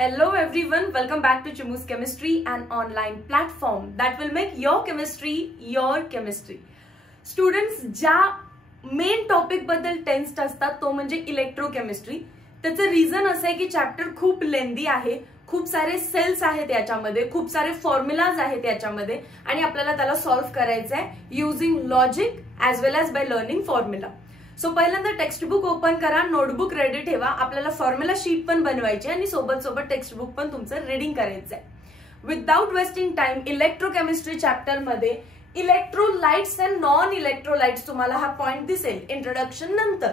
Hello everyone, welcome back to Chimu's Chemistry, an online platform that will make your chemistry your chemistry. Students, ज्या main topic बद्दल tensed असतात तो म्हणजे electrochemistry. त्याचं reason असं आहे की चॅप्टर खूप लेंदी आहे, खूप सारे सेल्स आहेत याच्यामध्ये, खूप सारे फॉर्म्युलाज आहेत याच्यामध्ये आणि आपल्याला त्याला सॉल्व्ह करायचं आहे using logic as well as by learning formula. So पहिल्यांदा टेक्स्ट बुक ओपन करा, नोटबुक रेडी ठेवा. आपल्याला फॉर्म्युला शीट पण बनवायची आणि सोबत सोबत टेक्स्ट बुक पण तुमचं रीडिंग करायचं आहे. Without wasting time electrochemistry chapter मध्ये इलेक्ट्रोलाइट्स अँड नॉन इलेक्ट्रोलाइट्स तुम्हाला हा पॉइंट दिसेल इंट्रोडक्शन नंतर.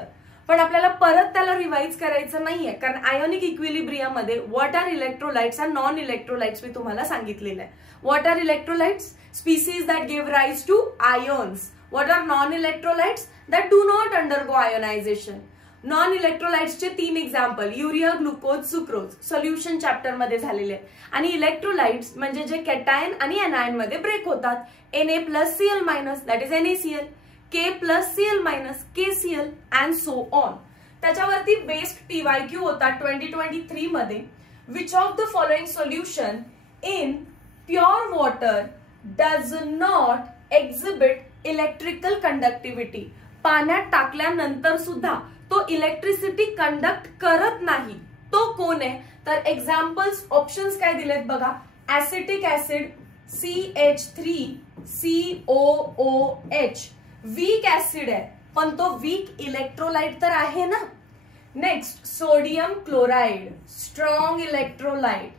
पण आपल्याला परत त्याला रिवाइज करायचं नाहीये, कारण आयोनिक इक्विलिब्रियम मध्ये what are electrolytes and non electrolytes मी तुम्हाला सांगितलेलं आहे. What are electrolytes? Species that give rise to ions. What are non-electrolytes that do not undergo ionization? Non-electrolytes चे 3 example urea, glucose, sucrose solution chapter मध्ये झालेले आहेत. आणि इलेक्ट्रोलाइट्स म्हणजे जे कॅटायन आणि एनायन मध्ये ब्रेक होतात. Na+Cl- that is NaCl, K+Cl- KCl and so on. त्याच्यावरती बेस्ड PYQ होता 2023 मध्ये. Which of the following solution in pure water does not exhibit electrical conductivity? पाण्यात टाकल्यानंतर सुद्धा तो इलेक्ट्रिसिटी कंडक्ट करत नाही, तो कोण आहे? तर एक्झाम्पल्स ऑप्शन्स काय दिलेत बघा. Acetic acid CH3COOH weak acid आहे, पण तो वीक इलेक्ट्रोलाइट तर आहे ना. Next sodium chloride strong electrolyte.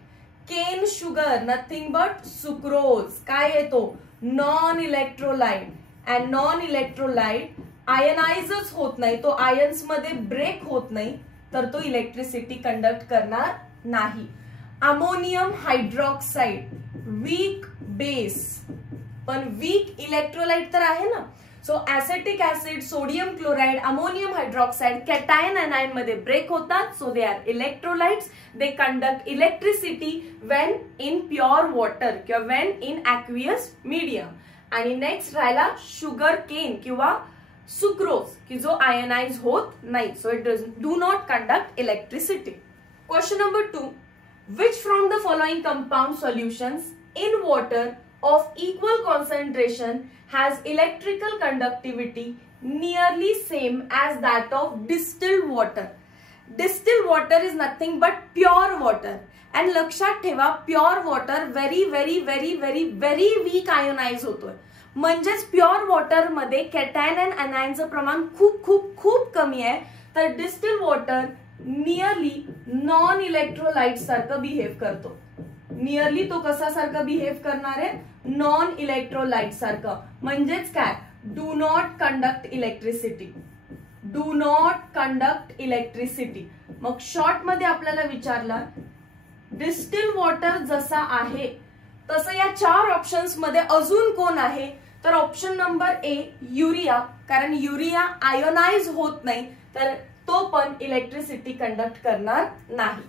Cane sugar nothing but sucrose काय येतो? Non electrolyte. And non electrolyte आयनाइजच होत नाही, तो आयन्स मध्ये ब्रेक होत नाही, तर तो इलेक्ट्रिसिटी कंडक्ट करणार नाही. अमोनियम हायड्रॉक्साइड वीक बेस, पण वीक इलेक्ट्रोलाइट तर आहे ना. So acetic acid, sodium chloride, ammonium hydroxide cation अनायन मध्ये ब्रेक होतात. So they are electrolytes. They conduct electricity Wien in pure water किंवा वेन इन ऍक्वियस मीडियम. आणि नेक्स्ट राहिला शुगर केन किंवा सुक्रोज की जो आयनाइज होत नाही. So it do not conduct electricity. Question number 2. Which from the following compound solutions in water of equal concentration has electrical conductivity nearly same as that of distilled water? Distilled water is nothing but pure water. And लक्षात ठेवा pure water very very very very very weak ionise होतोय. म्हणजेच pure water मध्ये cation and अनायनचं प्रमाण खूप खूप खूप कमी आहे. तर distilled water nearly non electrolyte सारखं बिहेव करतो. नियरली तो कसा सारखं बिहेव करणार आहे? नॉन इलेक्ट्रोलाइट सारखं. म्हणजेच काय? Do not conduct electricity. Do not conduct electricity. मग शॉर्ट मध्ये आपल्याला विचारलं डिस्टिल वॉटर जसा आहे तसं या 4 ऑप्शन्स मध्ये अजून कोण आहे? तर ऑप्शन नंबर A युरिया, कारण युरिया आयोनाइज होत नाही, तर तो पण इलेक्ट्रिसिटी कंडक्ट करणार नाही.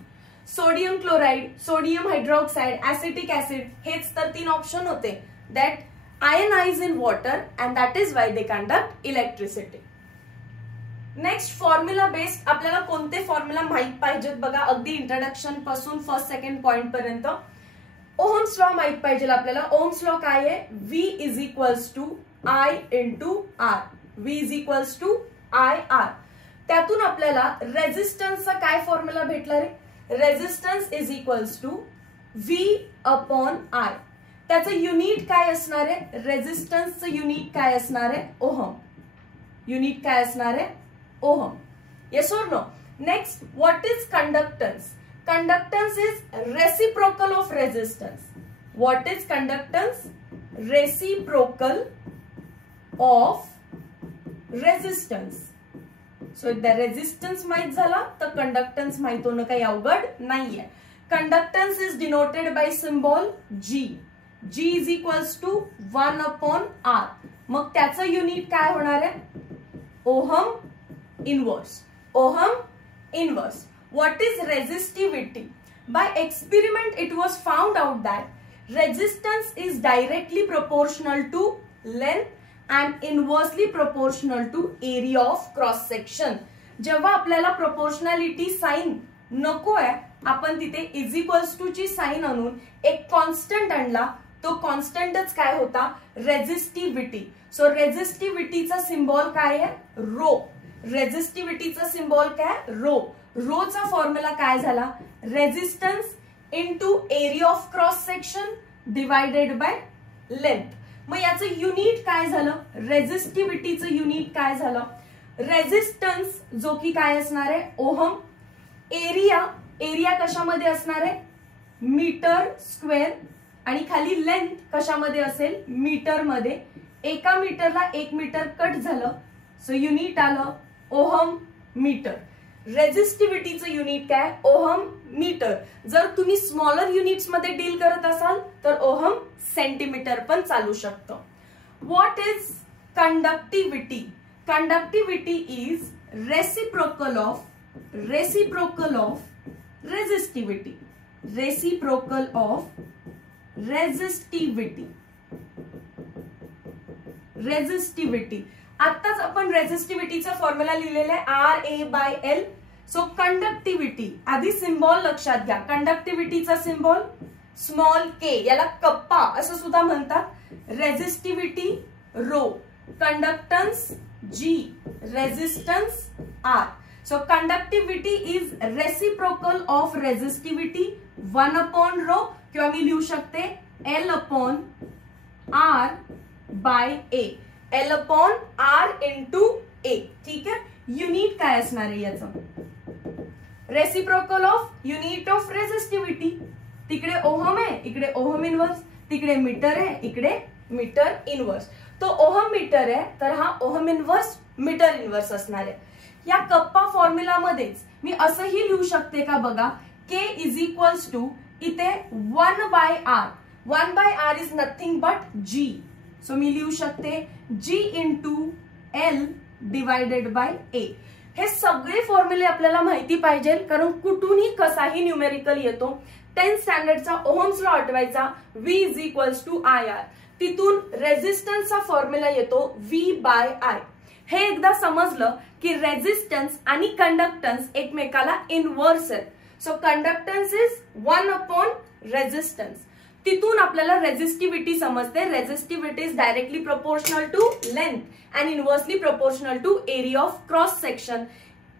Sodium chloride, sodium hydroxide, acetic acid हेच तर 3 ऑप्शन होते that ionise in water and that is why they conduct electricity. Next formula based आपल्याला कोणते फॉर्म्युला माहित पाहिजेत बघा. अगदी इंट्रोडक्शन पासून फर्स्ट सेकंड पॉइंट पर्यंत. ओहम्स लॉ माहित पाहिजे आपल्याला. ओहम्स लॉ काय आहे? V is equals to I into R. V is equals to IR. त्यातून आपल्याला रेझिस्टन्सचा काय फॉर्म्युला भेटला रे? Resistance is equals to V upon I. त्याचं युनिट काय असणार आहे? रेझिस्टन्सचं युनिट काय असणार आहे? ओहम. युनिट काय असणार आहे? Ohm. Yes or no? Next what is conductance? Conductance is reciprocal of resistance. What is conductance? Reciprocal of resistance. So एकदा रेझिस्टन्स माहित झाला तर कंडक्टन्स माहित होणं काही अवघड नाहीये. Conductance is denoted by symbol G. G is equals to 1 upon R. मग त्याचं युनिट काय होणार आहे? Ohm inverse. Ohm inverse. What is resistivity? By experiment it was found out that resistance is directly proportional to length and inversely proportional to area of cross section. जेव्हा आपल्याला proportionality sign नको आहे आपण तिथे is equals to ची sign आणून एक constant आणला, तो कॉन्स्टंटच काय होता, रेझिस्टिव्हिटी. सो रेझिस्टिव्हिटीचा सिम्बॉल काय आहे, रो. रेझिस्टिव्हिटीचा सिम्बॉल काय, रो. रोचा फॉर्म्युला काय झाला, resistance into area of cross section divided by length. मग याचं युनिट काय झालं, रेझिस्टिव्हिटीचं युनिट काय झालं, रेझिस्टन्स जो की काय असणार आहे, ओहम. एरिया कशामध्ये असणार आहे, मीटर स्क्वेअर. आणि खाली लेंथ कशामध्ये असेल, मीटर मध्ये. एका मीटरला 1 मीटर कट झालं, सो युनिट आलं ओहम मीटर. रेझिस्टिव्हिटीचं युनिट काय, ओहम मीटर. जर तुम्ही स्मॉलर युनिट्स मध्ये डील करत असाल तर ओहम सेंटीमीटर पण चालू शकतं. What is conductivity, conductivity is reciprocal of resistivity. Reciprocal of resistivity. आताच आपण रेझिस्टिव्हिटीचा फॉर्म्युला लिहिलेला आहे RA/L. सो कंडक्टिव्हिटी, आधी सिम्बॉल लक्षात घ्या. कंडक्टिव्हिटीचा सिम्बॉल स्मॉल के, याला कप्पा असं सुद्धा म्हणतात. Resistivity rho, conductance G, resistance R. So conductivity is reciprocal of resistivity 1/ρ, किंवा मी लिहू शकते L/R/A. L/R into A. ठीक आहे. युनिट काय असणार आहे याचं, reciprocal of unit of resistivity. तिकडे ओहम आहे, इकडे ओहम इनवर्स. तिकडे मीटर आहे, इकडे मीटर इनवर्स. तो ओहम मीटर आहे तर हा ओहम इनवर्स मीटर इनवर्स असणार आहे. या कप्पा फॉर्म्युला मध्येच मी असंही लिहू शकते का बघा, K इज इक्वल्स टू इथे 1/R. 1/R is nothing but G. So मी लिहू शकते G into L divided by A. हे सगळे फॉर्म्युले आपल्याला माहिती पाहिजे, कारण कुठूनही कसाही न्यूमेरिकल येतो. 10th स्टँडर्डचा ओहम्स लॉ आठवायचा, V is equals to IR. तिथून रेझिस्टन्सचा फॉर्म्युला येतो V/I. हे एकदा समजलं की रेझिस्टन्स आणि कंडक्टन्स एकमेकाला इनवर्स आहेत. सो कंडक्टन्स इज 1/रेझिस्टन्स. तिथून आपल्याला रेझिस्टिव्हिटी समजते. Resistivity is directly proportional to length and inversely proportional to area of cross section.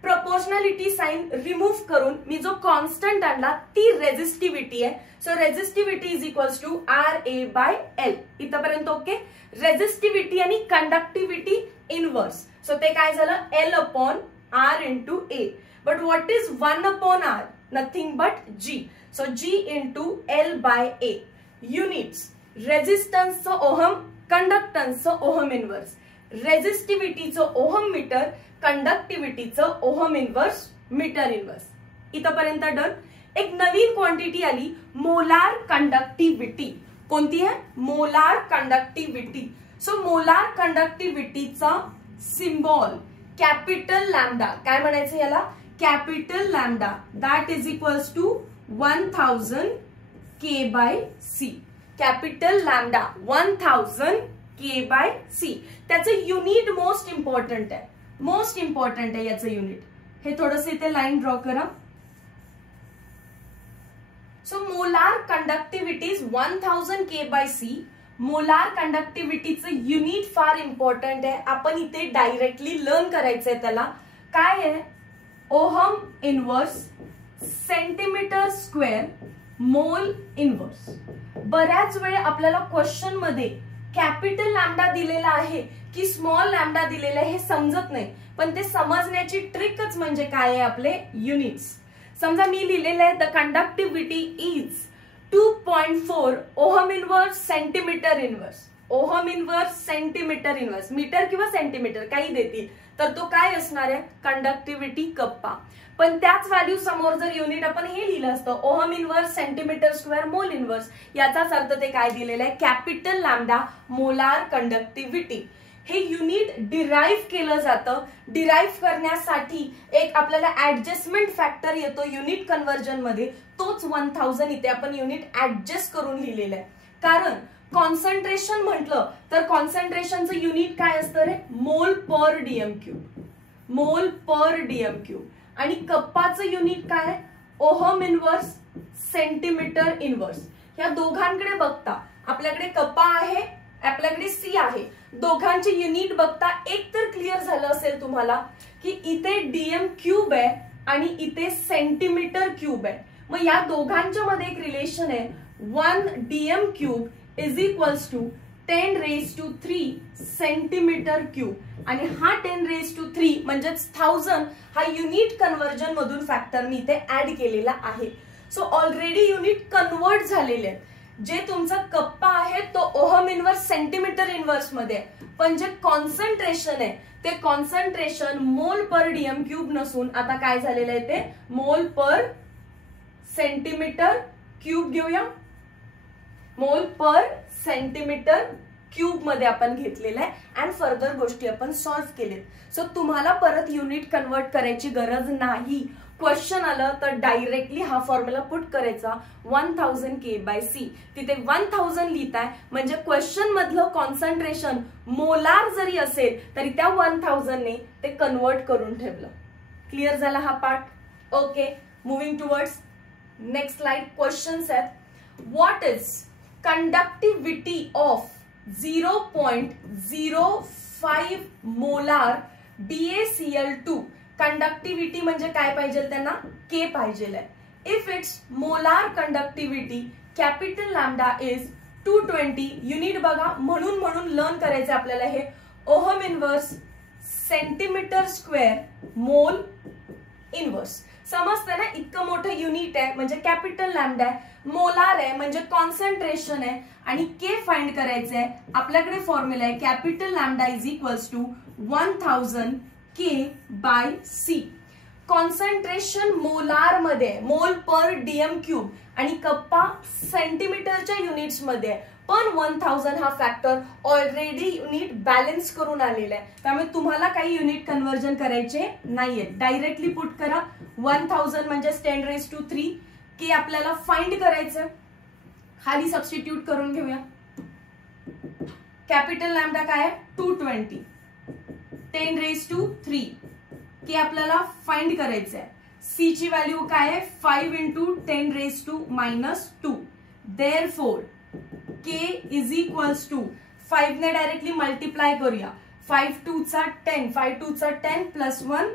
Proportionality sign remove करून मी जो कॉन्स्टंट आणला ती रेझिस्टिव्हिटी आहे. So resistivity is equals to RA/L. इथपर्यंत ओके. रेझिस्टिव्हिटी आणि कंडक्टिव्हिटी इनवर्स. सो ते काय झालं, L/R into A. But what is 1/R, nothing but G. So G into L/A. Units, रेझिस्टन्सचं ओहम, कंडक्टन्सचं ओहम इनवर्स. रेझिस्टिव्हिटीचं ओहम मीटर, कंडक्टिव्हिटीचं ohm inverse metre inverse. इथपर्यंत done. एक नवीन क्वांटिटी आली, मोलार कंडक्टिव्हिटी. कोणती आहे, मोलार कंडक्टिव्हिटी. सो मोलार कंडक्टिव्हिटीचा सिम्बॉल कॅपिटल लॅम्डा. काय म्हणायचं याला, capital lambda. That is equals to 1000 K/C. Capital lambda 1000 K/C. त्याचं युनिट मोस्ट इम्पॉर्टंट आहे, मोस्ट इम्पॉर्टंट आहे याचं युनिट. हे थोडंसं इथे लाईन ड्रॉ करा. So molar conductivity is 1000 K/C. Molar कंडक्टिव्हिटीचं युनिट फार इम्पॉर्टंट आहे. आपण इथे डायरेक्टली लर्न करायचंय त्याला. काय आहे, ohm inverse centimetre square mole inverse. बऱ्याच वेळ आपल्याला क्वेश्चन मध्ये कॅपिटल लॅम्डा दिलेला आहे की स्मॉल लॅम्डा दिलेला आहे हे समजत नाही, पण ते समजण्याची ट्रिकच म्हणजे काय आहे, आपले युनिट्स. समजा मी लिहिलेलं आहे the conductivity is 2.4 ohm inverse centimetre inverse. Ohm inverse centimetre inverse, metre किंवा सेंटीमीटर काही देतील तर तो काय असणार आहे, कंडक्टिव्हिटी कप्पा. पण त्याच व्हॅल्यू समोर जर युनिट आपण हे लिहिलं असतं ohm inverse centimetre square mole inverse, याचाच अर्थ ते काय दिलेलं आहे, कॅपिटल लॅम्डा मोलार कंडक्टिव्हिटी. हे युनिट डिराईव्ह केलं जातं. डिराईव्ह करण्यासाठी एक आपल्याला ऍडजस्टमेंट फॅक्टर येतो युनिट कन्व्हर्जन मध्ये, तोच 1000 इथे आपण युनिट ऍडजस्ट करून लिहिलेलं आहे. कारण कॉन्सन्ट्रेशन म्हटलं तर कॉन्सन्ट्रेशनचं युनिट काय असतं रे, मोल पर डीएम क्यूब. मोल पर डीएम क्यूब. आणि कप्पाचं युनिट काय, ओहम इनवर्स, सेंटीमीटर इनवर्स. या दोघांकडे बघता आपल्याकडे कप्पा आहे, आपल्याकडे सी आहे. दोघांचे युनिट बघता एक तर क्लिअर झालं असेल तुम्हाला की इथे डीएम क्यूब आहे आणि इथे सेंटीमीटर क्यूब आहे. मग या दोघांच्या मध्ये एक रिलेशन आहे. 1 DM cube is equals to 10⁻³ centimetre cube. आणि हा 10⁻³ म्हणजेच 1000 हा युनिट कन्व्हर्जन मधून फॅक्टर मी इथे ऍड केलेला आहे. सो ऑलरेडी युनिट कन्वर्ट झालेले आहेत. जे तुमचा कप्पा आहे तो ओहम इनवर्स सेंटीमीटर इनवर्स मध्ये आहे, पण जे कॉन्सन्ट्रेशन आहे ते कॉन्सन्ट्रेशन मोल पर डीएम क्यूब नसून आता काय झालेलं आहे ते मोल पर सेंटीमीटर क्यूब घेऊया. मोल पर सेंटीमीटर क्यूब मध्ये आपण घेतलेलं आहे अँड फर्दर गोष्टी आपण सॉल्व्ह केलेत. सो तुम्हाला परत युनिट कन्वर्ट करायची गरज नाही. क्वेश्चन आलं तर डायरेक्टली हा फॉर्म्युला पुट करायचा 1000 K/C. तिथे 1000 लिहिताय म्हणजे क्वेश्चन मधलं कॉन्सन्ट्रेशन मोलार जरी असेल तरी त्या 1000 ने ते कन्वर्ट करून ठेवलं. क्लिअर झाला हा part. Okay, moving towards next slide. Questions आहेत. What is conductivity of 0.05 molar BaCl2. Conductivity म्हणजे काय पाहिजे त्यांना, के पाहिजे. If it's molar conductivity capital lambda is 220. Unit बघा, म्हणून लर्न करायचं आपल्याला हे. Ohm inverse centimetre square mole inverse. समजतं ना, इतकं मोठं युनिट आहे म्हणजे कॅपिटल लॅम्डा आहे, मोलार आहे म्हणजे कॉन्सन्ट्रेशन आहे आणि के फाइंड करायचं आहे. आपल्याकडे फॉर्म्युला आहे capital lambda is equals to 1000 K/C. Concentration molar मध्ये, मोल पर डीएम क्यूब, आणि कप्पा सेंटीमीटरच्या युनिट्स मध्ये, पण 1000 हा फॅक्टर ऑलरेडी युनिट बॅलन्स करून आलेला आहे. त्यामुळे तुम्हाला काही युनिट कन्व्हर्जन करायचे नाहीये. डायरेक्टली पुट करा. 1000 म्हणजे 10⁻³ के आपल्याला फाइंड करायचं. खाली सबस्टिट्यूट करून घेऊया. कॅपिटल लॅम्डा काय आहे 220, 10⁻³ के आपल्याला फाइंड करायचं आहे. सी ची व्हॅल्यू काय आहे 5 × 10⁻². Therefore K is equals to 5 ने डायरेक्टली मल्टिप्लाय करूया. 5 2 चा 10, 5 2 चा 10 प्लस 1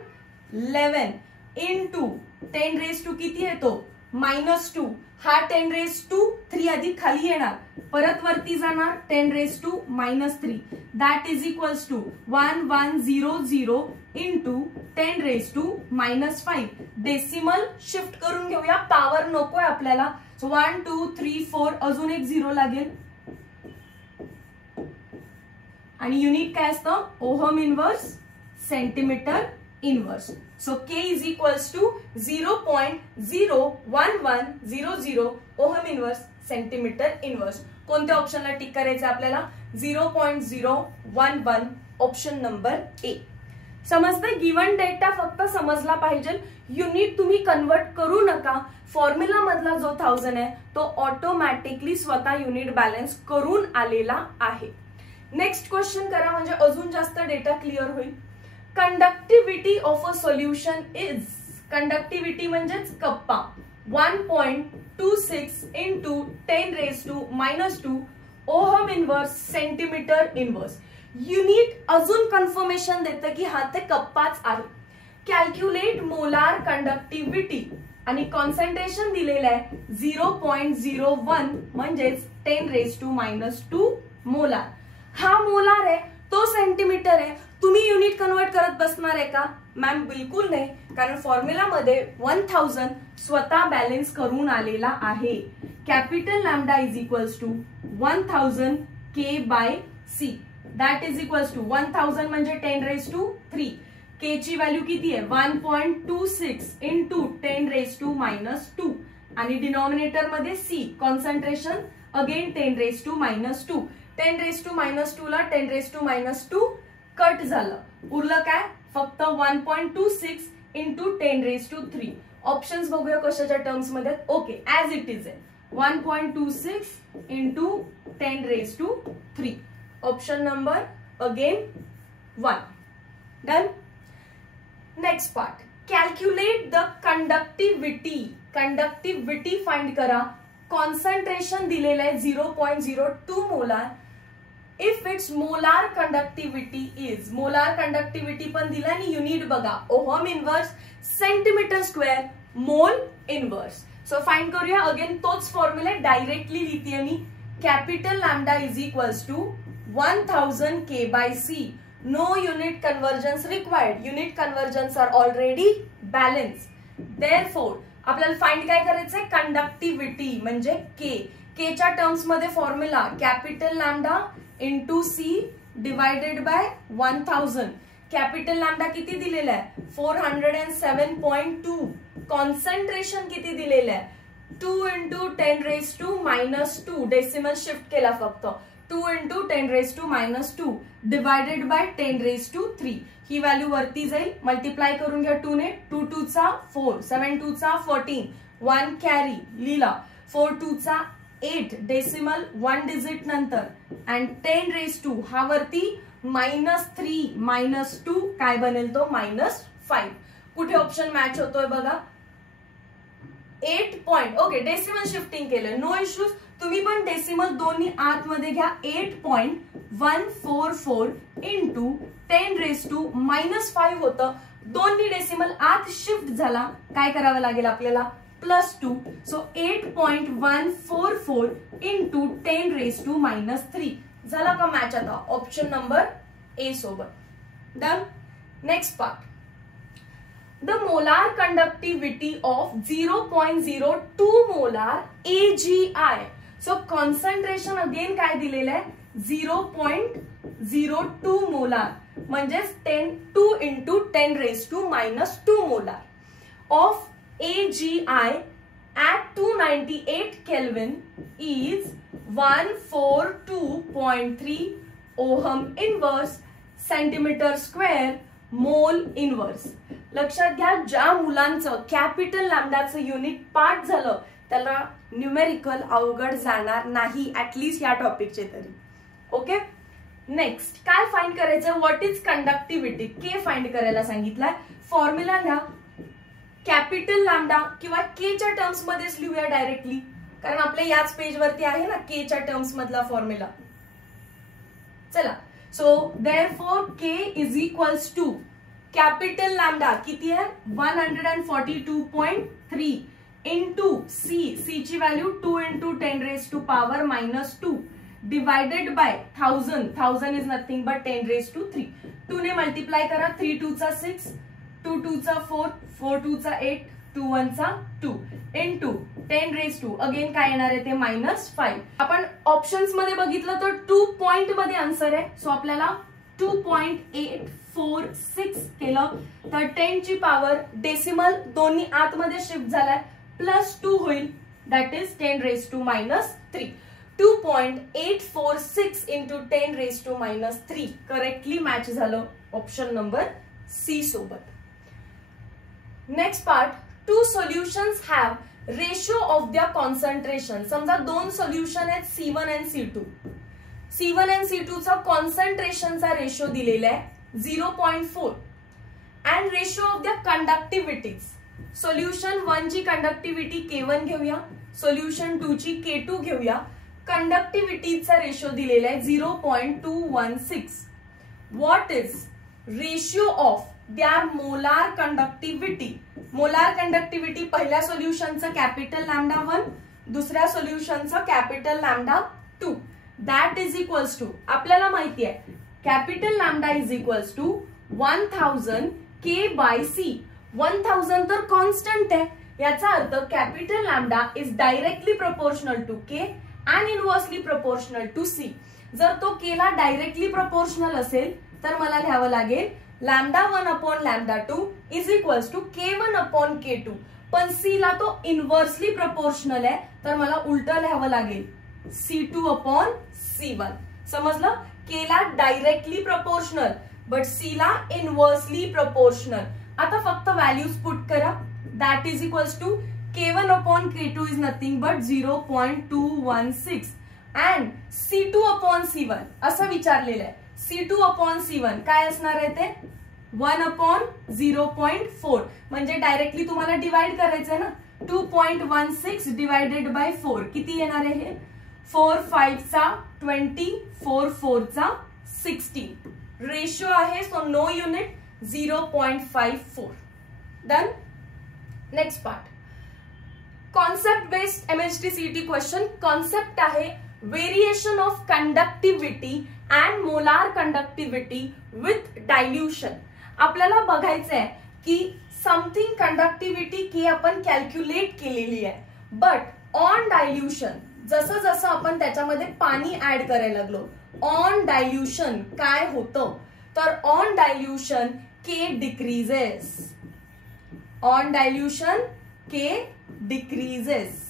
11 इंटू 10⁻² किती येतो -2. हा 10⁻³ आधी खाली येणार, परत वरती जाणार 10⁻³ that is equals to 1100 into 10⁻⁻5. Decimal shift करून घेऊया, पॉवर नकोय आपल्याला. सो 1 2 3 4 अजून एक 0 लागेल. आणि युनिट काय असतं ohm inverse centimetre inverse. So K is equals to 0.01100 ohm inverse centimetre inverse. कोणत्या ऑप्शनला टिक करायचं आपल्याला 0.011 ऑप्शन नंबर ए. समजतंय. गिवन डेटा फक्त समजला पाहिजे. युनिट तुम्ही कन्वर्ट करू नका. फॉर्म्युला मधला जो 1000 आहे तो ऑटोमॅटिकली स्वतः युनिट बॅलन्स करून आलेला आहे. नेक्स्ट क्वेश्चन करा म्हणजे अजून जास्त डेटा क्लिअर होईल. Conductivity of a solution is, conductivity म्हणजेच कप्पा 1.26 into 10⁻² ohm inverse centimetre inverse. Unit अजून कन्फर्मेशन देतं की हा ते कप्पाच आहे. कॅल्क्युलेट मोलार कंडक्टिव्हिटी आणि कॉन्सन्ट्रेशन दिलेलं आहे 0.01 म्हणजेच 10⁻² मोलार. हा मोलार आहे, तो सेंटीमीटर आहे. तुम्ही युनिट कन्वर्ट करत बसणार आहे का मॅम? बिलकुल नाही, कारण फॉर्म्युला मध्ये 1000 स्वतः बॅलन्स करून आलेला आहे. Capital lambda is equals to 1000 K/C. That is equals to 1000 म्हणजे 10⁻³ के ची व्हॅल्यू किती आहे 1.26 इंटू 10⁻² आणि डिनॉमिनेटर मध्ये सी कॉन्सन्ट्रेशन अगेन 10⁻². 10⁻² ला 10⁻² कट झालं, उरलं काय फक्त 1.26 इंटू 10⁻³ ऑप्शन्स बघूया कशाच्या टर्म्स मध्ये. ओके, ऍज इट इज आहे 1.26 into 10⁻³ option number again 1. Done. Next part calculate the conductivity find करा. कॉन्सन्ट्रेशन दिलेलं आहे 0.02 molar. If it's molar conductivity is, molar conductivity पण दिला आणि युनिट बघा ohm inverse, centimetre square, mole inverse. So find करूया. Again तोच फॉर्म्युला डायरेक्टली लिहिते मी. Capital lambda is equals to 1000 K/C. No unit conversions required. Unit conversions are already balance. Therefore आपल्याला find काय करायचंय, कंडक्टिव्हिटी म्हणजे के च्या टर्म्स मध्ये formula capital lambda into C divided by 1000. कॅपिटल लॅम्डा किती दिलेला आहे 407.2. कॉन्सन्ट्रेशन किती दिलेलं आहे 2 × 10⁻². डेसिमल शिफ्ट केला फक्त. 2 × 10⁻² डिवायडेड बाय 10⁻3. ही व्हॅल्यू वरती जाईल. मल्टिप्लाय करून घ्या 2 ने. 2 2 चा 4, 7 2 चा 14, 1 कॅरी लिहिला. 4 2 चा 8 डेसिमल 1 डिजिट नंतर अँड 10⁻² हा वरती -3 -2 काय बनेल तो -5. कुठे ऑप्शन मॅच होतोय बघा 8 पॉइंट. ओके डेसिमल शिफ्टिंग केलं नो इश्यूज. तुम्ही पण डेसिमल दोन्ही आतमध्ये घ्या. 8.144 इंटू 10⁻⁻5 होतं. दोन्ही डेसिमल आत शिफ्ट झाला. काय करावं लागेल आपल्याला +2. सो 8.144 इंटू 10⁻⁻3 झाला का मॅच. आता ऑप्शन नंबर ए सोबत. Done. Next part. The molar conductivity of 0.02 molar AgI. So concentration again काय दिलेलं आहे 0.02 molar म्हणजेच 2 × 10⁻² molar of AgI at 298 Kelvin is 142.3 ohm inverse centimeter square mole inverse. लक्षात घ्या ज्या मुलांचं कॅपिटल लॅम्डाचं युनिट पाठ झालं त्याला न्यूमेरिकल अवघड जाणार नाही, ऍटलीस्ट या टॉपिकचे तरी. ओके. नेक्स्ट काय फाइंड करायचं, what is conductivity. K find करायला सांगितलंय. फॉर्म्युला घ्या कॅपिटल लॅम्डा किंवा के च्या टर्म्स मध्येच लिहूया डायरेक्टली, कारण आपल्या याच पेज वरती आहे ना के च्या टर्म्स मधला फॉर्म्युला. चला. So therefore K is equals to capital lambda किती आहे 142.3 into C ची value 2 × 10⁻² divided by 1000 is nothing but 10⁻3. 2 ने मल्टिप्लाय करा. 3 2 चा 6, 2 2 चा 4, 4 2 चा 8, 2 1 चा 2 into 10⁻². अगेन काय येणार आहे ते -5. आपण ऑप्शन्स मध्ये बघितलं तर 2 पॉइंट मध्ये आन्सर आहे. सो आपल्याला 2.846 केलं तर 10 ची पॉवर डेसिमल दोन्ही आतमध्ये शिफ्ट झालाय +2 होईल. दॅट इज 10⁻³ 2.846 × 10⁻³ करेक्टली मॅच झालं ऑप्शन नंबर सी सोबत. Next part. 2 solutions have ratio of their concentration. समजा 2 सोल्युशन आहेत C1 and C2. C1 and C2 चा कॉन्सन्ट्रेशनचा रेशो दिलेला आहे 0.4 and ratio of the conductivities. Solution 1 ची कंडक्टिव्हिटी K1 घेऊया, solution 2 ची K2 घेऊया. कंडक्टिव्हिटीचा रेशो दिलेला आहे 0.216. What is ratio of their molar conductivity. Molar conductivity पहिल्या सोल्युशनचं कॅपिटल लॅम्डा 1, दुसऱ्या सोल्युशनचं capital lambda 2. That is equals to आपल्याला माहिती आहे capital lambda is equals to 1000 K/C. 1000 तर कॉन्स्टंट आहे. याचा अर्थ capital lambda is directly proportional to K and inversely proportional to C. जर तो केला डायरेक्टली प्रोपोर्शनल असेल तर मला लिहावं लागेल λ1/λ2 इज इक्वल्स टू K1/K2. पण सी ला तो इनव्हर्सली प्रोपोर्शनल आहे तर मला उलट लिहावं लागेल C2/C1. समजलं. के ला डायरेक्टली प्रोपोर्शनल बट सी ला इनव्हर्सली प्रोपोर्शनल. आता फक्त व्हॅल्यूज पुट करा. That is equals to K1/K2 is nothing but 0.216 and C2/C1 असं विचारलेलं आहे. C2/C1 काय असणार आहे ते 1/0.4 म्हणजे डायरेक्टली तुम्हाला डिवाइड करायचंय ना. 2.16 डिवायडेड बाय 4 किती येणार आहे? 4 5 चा 20, 4 4 चा 16. रेशिओ आहे, so no unit, 0.54. Done. Next part, concept based MHT CET question. Concept आहे variation of conductivity and molar conductivity with dilution. आपल्याला बघायचंय की समथिंग कंडक्टिव्हिटी की आपण कॅल्क्युलेट केलेली आहे, बट ऑन डायल्युशन जसं जसं आपण त्याच्यामध्ये पाणी ऍड करायला लागलो, ऑन डायल्युशन काय होतं, तर on dilution K decreases. On dilution K decreases.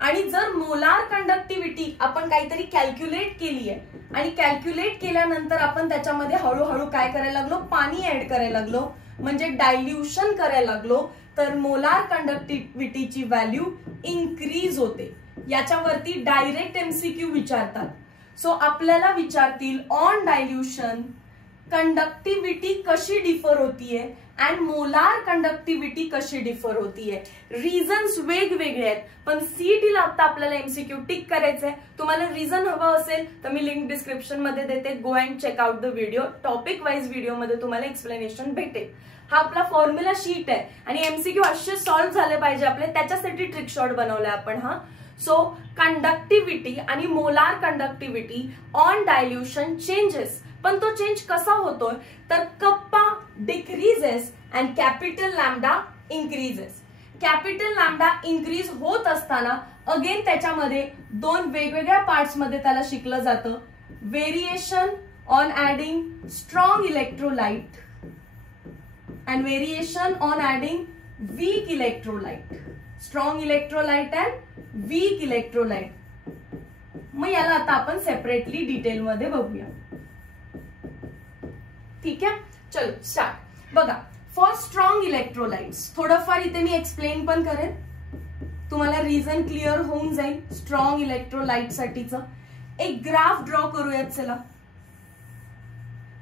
आणि जर मोलार कंडक्टिव्हिटी आपण काहीतरी कॅल्क्युलेट केली आहे आणि कॅल्क्युलेट केल्यानंतर आपण त्याच्यामध्ये हळूहळू काय करायला लागलो, पाणी ऍड करायला लागलो, म्हणजे डायल्युशन करायला लागलो, तर मोलार कंडक्टिव्हिटीची व्हॅल्यू इन्क्रीज होते. याच्यावरती डायरेक्ट MCQ विचारतात. सो आपल्याला विचारतील ऑन डायल्युशन कंडक्टिव्हिटी कशी डिफर होतीये अँड मोलार कंडक्टिव्हिटी कशी डिफर होतीये. रिझन्स वेगवेगळे आहेत, पण CET ला आता आपल्याला MCQ टिक करायचंय. तुम्हाला रिझन हवं असेल तर मी लिंक डिस्क्रिप्शन मध्ये देते, go and check out the video. Topic wise video मध्ये तुम्हाला एक्सप्लेनेशन भेटेल. हा आपला फॉर्म्युला शीट आहे आणि MCQ असे सॉल्व्ह झाले पाहिजे आपले, त्याच्यासाठी ट्रिक शॉट बनवलाय आपण हा. सो कंडक्टिव्हिटी आणि molar conductivity on dilution changes, पण तो चेंज कसा होतोय, तर कप्पा decreases and capital lambda increases. Capital lambda increase होत असताना अगेन त्याच्यामध्ये दोन वेगवेगळ्या पार्ट्स मध्ये त्याला शिकलं जातं. Variation on adding strong electrolyte and variation on adding weak electrolyte. Strong electrolyte and weak electrolyte. मग याला आता आपण सेपरेटली डिटेलमध्ये बघूया. ठीक आहे, चलो स्टार्ट. बघा, फॉर स्ट्रॉंग इलेक्ट्रोलाइट्स थोडंफार इथे मी एक्सप्लेन पण करेन, तुम्हाला रिझन क्लिअर होऊन जाईल. स्ट्रॉंग इलेक्ट्रोलाइट साठीच एक ग्राफ ड्रॉ करूयात. चला,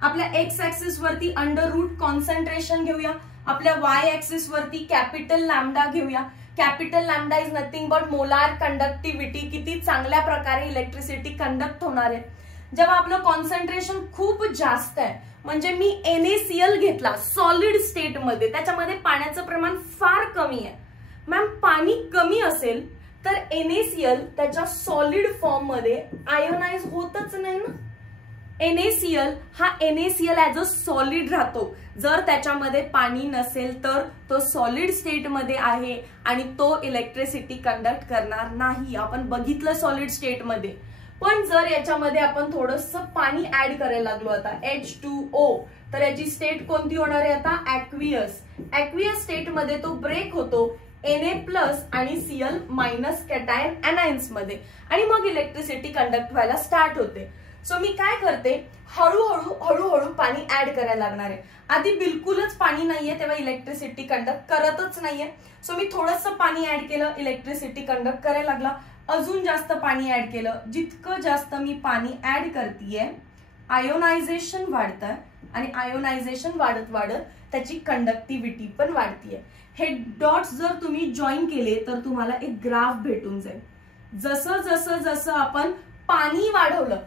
आपल्या एक्स ऍक्सिस वरती अंडर रूट कॉन्सन्ट्रेशन घेऊया, आपल्या वाय ऍक्सिस वरती कॅपिटल लॅम्डा घेऊया. Capital lambda is nothing but molar conductivity, किती चांगल्या प्रकारे इलेक्ट्रिसिटी कंडक्ट होणार आहे. जेव्हा आपलं कॉन्सन्ट्रेशन खूप जास्त आहे, म्हणजे मी NaCl घेतला सॉलिड स्टेट मध्ये, त्याच्यामध्ये पाण्याचं प्रमाण फार कमी आहे. मॅम पाणी कमी असेल तर NaCl त्याच्या सॉलिड फॉर्म मध्ये आयोनाइज होतच नाही ना. NaCl हा NaCl ऍज अ सॉलिड राहतो. जर त्याच्यामध्ये पाणी नसेल तर तो सॉलिड स्टेट मध्ये आहे आणि तो इलेक्ट्रिसिटी कंडक्ट करणार नाही. आपण बघितलं सॉलिड स्टेट मध्ये. पण जर याच्यामध्ये आपण थोडंसं पाणी ऍड करायला लागलो आता H2O, तर याची स्टेट कोणती होणार आहे आता, ऍक्वियस. ऍक्वियस स्टेट मध्ये तो ब्रेक होतो Na+ आणि Cl- कॅटायन एनायन्स मध्ये, आणि मग इलेक्ट्रिसिटी कंडक्ट व्हायला स्टार्ट होते. सो मी काय करते, हळूहळू हळूहळू पाणी ऍड करायला लागणार आहे. आधी बिलकुलच पाणी नाहीये तेव्हा इलेक्ट्रिसिटी कंडक्ट करतच नाहीये. सो मी थोडंसं पाणी ऍड केलं, इलेक्ट्रिसिटी कंडक्ट करायला लागला. अजून जास्त पाणी ऍड केलं, जितकं जास्त मी पाणी ऍड करतेय आयोनायझेशन वाढतंय आणि आयोनायझेशन वाढत वाढत त्याची कंडक्टिव्हिटी पण वाढतीये. हे डॉट्स जर तुम्ही जॉईन केले तर तुम्हाला एक ग्राफ भेटून जाईल. जसं जसं जसं आपण पाणी वाढवलं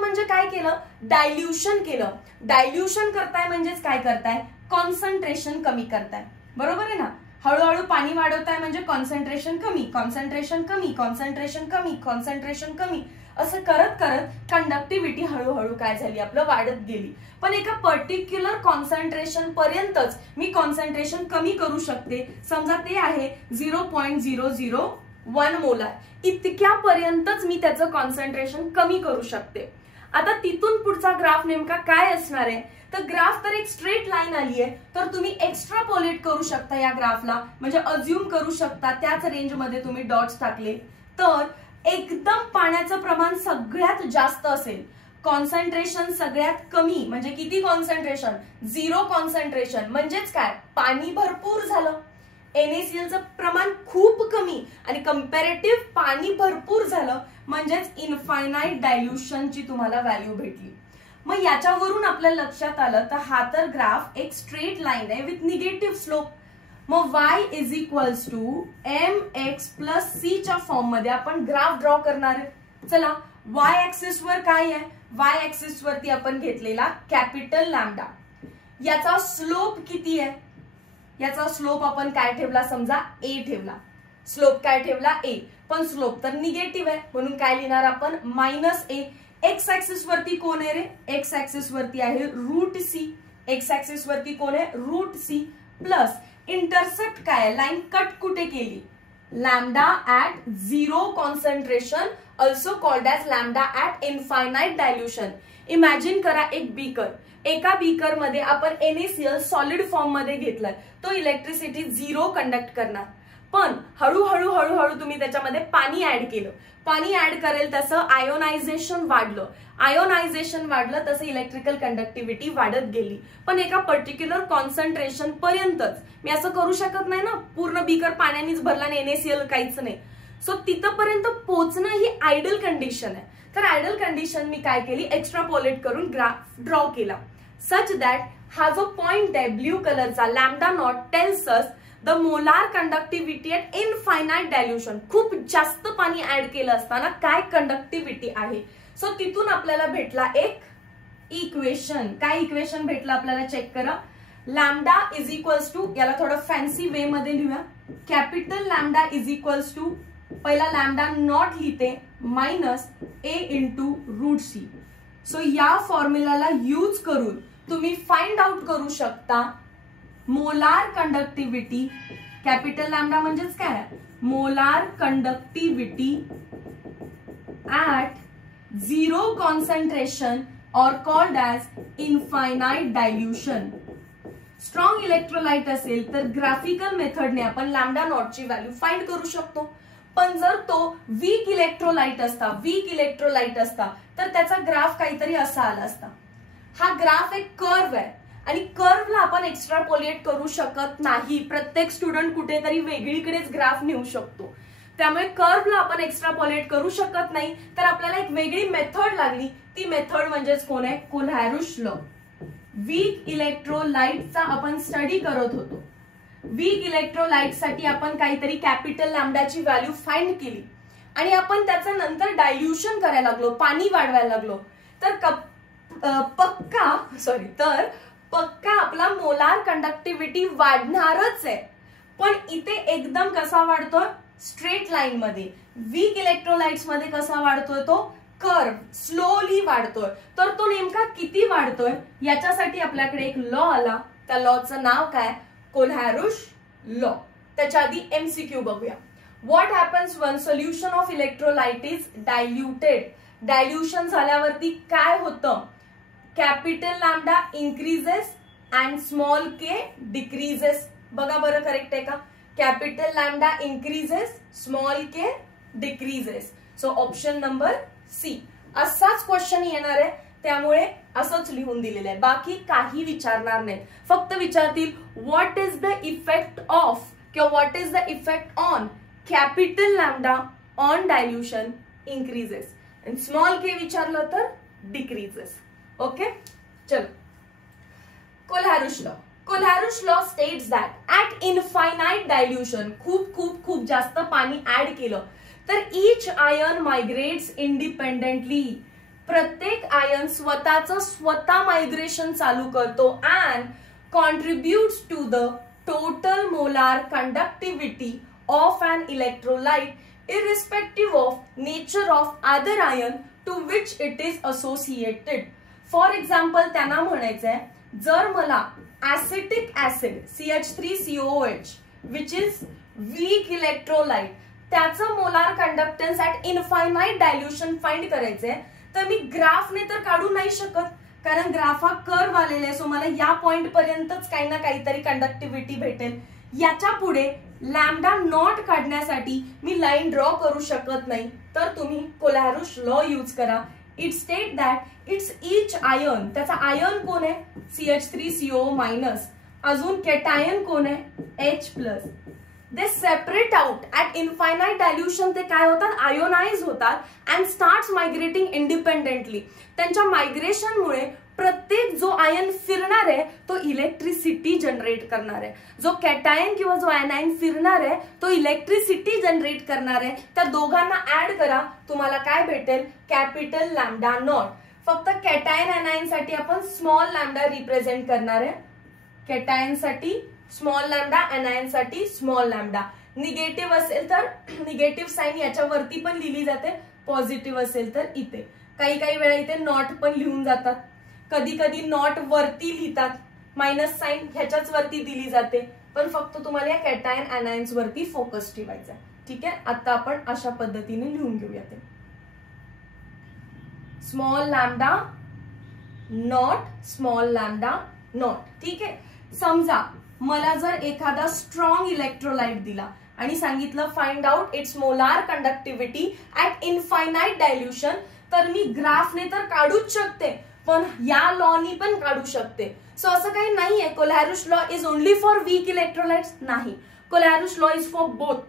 म्हणजे काय केलं, डायल्युशन केलं. डायल्युशन करताय म्हणजेच काय करताय, कॉन्सन्ट्रेशन कमी करताय. बरोबर आहे ना. हळूहळू पाणी वाढवताय म्हणजे कॉन्सन्ट्रेशन कमी, कॉन्सन्ट्रेशन कमी, कॉन्सन्ट्रेशन कमी, कॉन्सन्ट्रेशन कमी, असं करत करत कंडक्टिव्हिटी हळूहळू काय झाली, आपलं वाढत गेली. पण एका पर्टिक्युलर कॉन्सन्ट्रेशन पर्यंतच मी कॉन्सन्ट्रेशन कमी करू शकते. समजा ते आहे 0.001 मोलार, इतक्यापर्यंतच मी त्याचं कॉन्सन्ट्रेशन कमी करू शकते. आता तिथून पुढचा ग्राफ नेमका काय असणार आहे, तर ग्राफ तर एक स्ट्रेट लाईन आली आहे, तर तुम्ही एक्स्ट्रापोलेट करू शकता या ग्राफला, म्हणजे अज्युम करू शकता त्याच रेंजमध्ये तुम्ही डॉट्स टाकले तर एकदम पाण्याचं प्रमाण सगळ्यात जास्त असेल, कॉन्सन्ट्रेशन सगळ्यात कमी, म्हणजे किती कॉन्सन्ट्रेशन, 0 कॉन्सन्ट्रेशन, म्हणजेच काय, पाणी भरपूर झालं. NaClचं प्रमाण खूप कमी आणि कंपॅरेटिव्ह पाणी भरपूर झालं, म्हणजेच इनफायनाइट डायल्युशनची तुम्हाला व्हॅल्यू भेटली. मग याच्यावरून आपल्या लक्षात आलं तर हा तर ग्राफ एक स्ट्रेट लाईन आहे विथ निगेटिव्ह स्लोप. मग y is equals to mx plus c च्या फॉर्म मध्ये आपण ग्राफ ड्रॉ करणार आहे. चला y ऍक्सिस वर काय आहे, y ऍक्सिस वरती आपण घेतलेला कॅपिटल लॅम्डा. याचा स्लोप किती आहे, याचा स्लोप आपण काय ठेवला, समजा a ठेवला. स्लोप काय ठेवला a, पण स्लोप तर निगेटिव्ह आहे म्हणून काय लिहिणार आपण मायनस a. एक्स ऍक्सिस वरती कोण आहे रे, एक्स ऍक्सिस वरती आहे रूट सी. एक्स ऍक्सिस वरती कोण आहे, रूट सी. प्लस इंटरसेप्ट काय आहे, लाईन कट कुठे केली, lambda at zero concentration, also called as lambda at infinite dilution. Imagine करा एक बीकर, एका बीकर मध्ये आपण NaCl सॉलिड फॉर्म मध्ये घेतलाय, तो इलेक्ट्रिसिटी 0 कंडक्ट करणार. पण हळूहळू हळूहळू तुम्ही त्याच्यामध्ये पाणी ऍड केलं, पाणी ऍड करेल तसं आयोनायझेशन वाढलं, आयोनायझेशन वाढलं तसं इलेक्ट्रिकल कंडक्टिव्हिटी वाढत गेली. पण एका पर्टिक्युलर कॉन्सन्ट्रेशन पर्यंतच. मी असं करू शकत नाही ना, पूर्ण बीकर पाण्यानेच भरला आणि NaCl काहीच नाही. सो तिथपर्यंत पोहोचणं ही आयडल कंडिशन आहे. तर आयडल कंडिशन मी काय केली, एक्स्ट्रापोलेट करून ग्राफ ड्रॉ केला सच दॅट हा जो पॉइंट आहे ब्ल्यू कलरचा lambda not tells us the molar conductivity at infinite dilution. खूप जास्त पाणी ऍड केलं असताना काय कंडक्टिव्हिटी आहे. सो तिथून आपल्याला भेटला एक इक्वेशन. काय इक्वेशन भेटलं आपल्याला चेक करा. लॅम्डा इज इक्वल्स टू, याला थोडं फॅन्सी वे मध्ये लिहूया, capital lambda is equals to, पहिला लॅम्डा नॉट लिहिते, minus a into root C. So या फॉर्म्युलाला यूज करून तुम्ही फाइंड आउट करू शकता मोलार कंडक्टिव्हिटी. कॅपिटल लॅम्डा म्हणजेच काय, molar conductivity at zero concentration और called as infinite dilution. Strong electrolyte असेल तर ग्राफिकल मेथडने आपण लॅम्डा नॉटची व्हॅल्यू फाइंड करू शकतो. पण जर तो वीक इलेक्ट्रोलाइट असता तर त्याचा ग्राफ काहीतरी असा आला असता. हा ग्राफ एक कर्व आहे आणि कर्वला आपण एक्स्ट्रापोलेट करू शकत नाही. प्रत्येक स्टुडंट कुठेतरी वेगळीकडेच ग्राफ नेऊ शकतो, त्यामुळे कर्वला आपण एक्स्ट्रापोलेट करू शकत नाही. तर आपल्याला एक वेगळी मेथड लागली, ती मेथड म्हणजेच कोण आहे, कोल्हारुश लॉ. वीक इलेक्ट्रोलाइटचा आपण स्टडी करत होतो. वीक इलेक्ट्रोलाइट साठी आपण काहीतरी कॅपिटल लॅम्डाची व्हॅल्यू फाइंड केली आणि आपण त्याचं नंतर डायल्युशन करायला लागलो, पाणी वाढवायला लागलो. तर पक्का आपला मोलार कंडक्टिव्हिटी वाढणारच आहे. पण इथे एकदम कसा वाढतोय, स्ट्रेट लाईन मध्ये. वीक इलेक्ट्रोलाइट्स मध्ये कसा वाढतोय, तो कर्व स्लोली वाढतोय. तर तो नेमका किती वाढतोय याच्यासाठी आपल्याकडे एक लॉ आला. त्या लॉचं नाव काय, कोल्हारुश लॉ. त्याच्या आधी MCQ बघूया. What happens when solution of electrolyte is diluted. Dilution झाल्यावरती काय होतं, capital lambda increases and small K decreases. बघा बरं करेक्ट आहे का, capital lambda increases, small K decreases. So option number C. असाच क्वेश्चन येणार आहे, त्यामुळे असंच लिहून दिलेलं आहे. बाकी काही विचारणार नाही, फक्त विचारतील what is the effect of किंवा what is the effect on capital lambda on dilution increases आणि स्मॉल के विचारलं तर डिक्रीजेस. ओके, चलो. Kohlrausch law. Kohlrausch law states that at infinite dilution, खूप खूप खूप जास्त पाणी ऍड केलं तर ईच आयन मायग्रेट्स इंडिपेंडेंटली. प्रत्येक आयन स्वतः मायग्रेशन चालू करतो and contributes to the total molar conductivity of an electrolyte irrespective of nature of other ion to which it is associated. For example त्यांना म्हणायचंय, जर मला acetic acid CH3COOH which is weak electrolyte, त्याचं molar conductance at infinite dilution find करायचंय, तर मी ग्राफने तर काढू नाही शकत, कारण ग्राफ हा कर्व आलेला आहे. सो मला या पॉइंट पर्यंतच काही ना काहीतरी कंडक्टिव्हिटी भेटेल. याच्या पुढे लॅम्डा नॉट काढण्यासाठी मी लाईन ड्रॉ करू शकत नाही. तर तुम्ही कोल्हारुश लॉ यूज करा. It state that it's each ion, त्याचा आयन कोण आहे CH3CO-, अजून कॅटायन कोण आहे H+, they separate out at infinite dilution. ते काय होतात, आयोनाइज होतात अँड स्टार्ट्स मायग्रेटिंग इंडिपेंडेंटली. त्यांच्या मायग्रेशनमुळे प्रत्येक जो आयन फिरणार आहे तो इलेक्ट्रिसिटी जनरेट करणार आहे. जो कॅटायन किंवा जो आयनाइन फिरणार आहे तो इलेक्ट्रिसिटी जनरेट करणार आहे. त्या दोघांना ऍड करा, तुम्हाला काय भेटेल, कॅपिटल लॅम्डा नॉट. फक्त कॅटायन आयनाइन साठी आपण स्मॉल लॅम्डा रिप्रेझेंट करणार आहे. कॅटायन साठी स्मॉल लॅम्डा, आयनाइन साठी स्मॉल लॅम्डा. निगेटिव्ह असेल तर निगेटिव्ह साइन याच्यावरती पण लिहिली जाते, पॉझिटिव्ह असेल तर इथे. काही काही वेळा इथे नॉट पण लिहून जातात. कधी कधी नॉट वरती लिहितात, मायनस साइन ह्याच्याच वरती दिली जाते. पण फक्त तुम्हाला या कॅटायन आयनाइन्स वरती फोकस ठेवायचा. ठीक आहे, आता आपण अशा पद्धतीने लिहून घेऊया. ते small lambda not, small lambda not. ठीक आहे, समजा मला जर एखादा स्ट्रॉंग इलेक्ट्रोलाइट दिला आणि सांगितलं find out it's molar conductivity at infinite dilution, तर मी ग्राफने तर काढूच शकते, पण या लॉनी पण काढू शकते. सो असं काही नाहीये Kohlrausch law is only for weak electrolytes. नाही, Kohlrausch law is for both.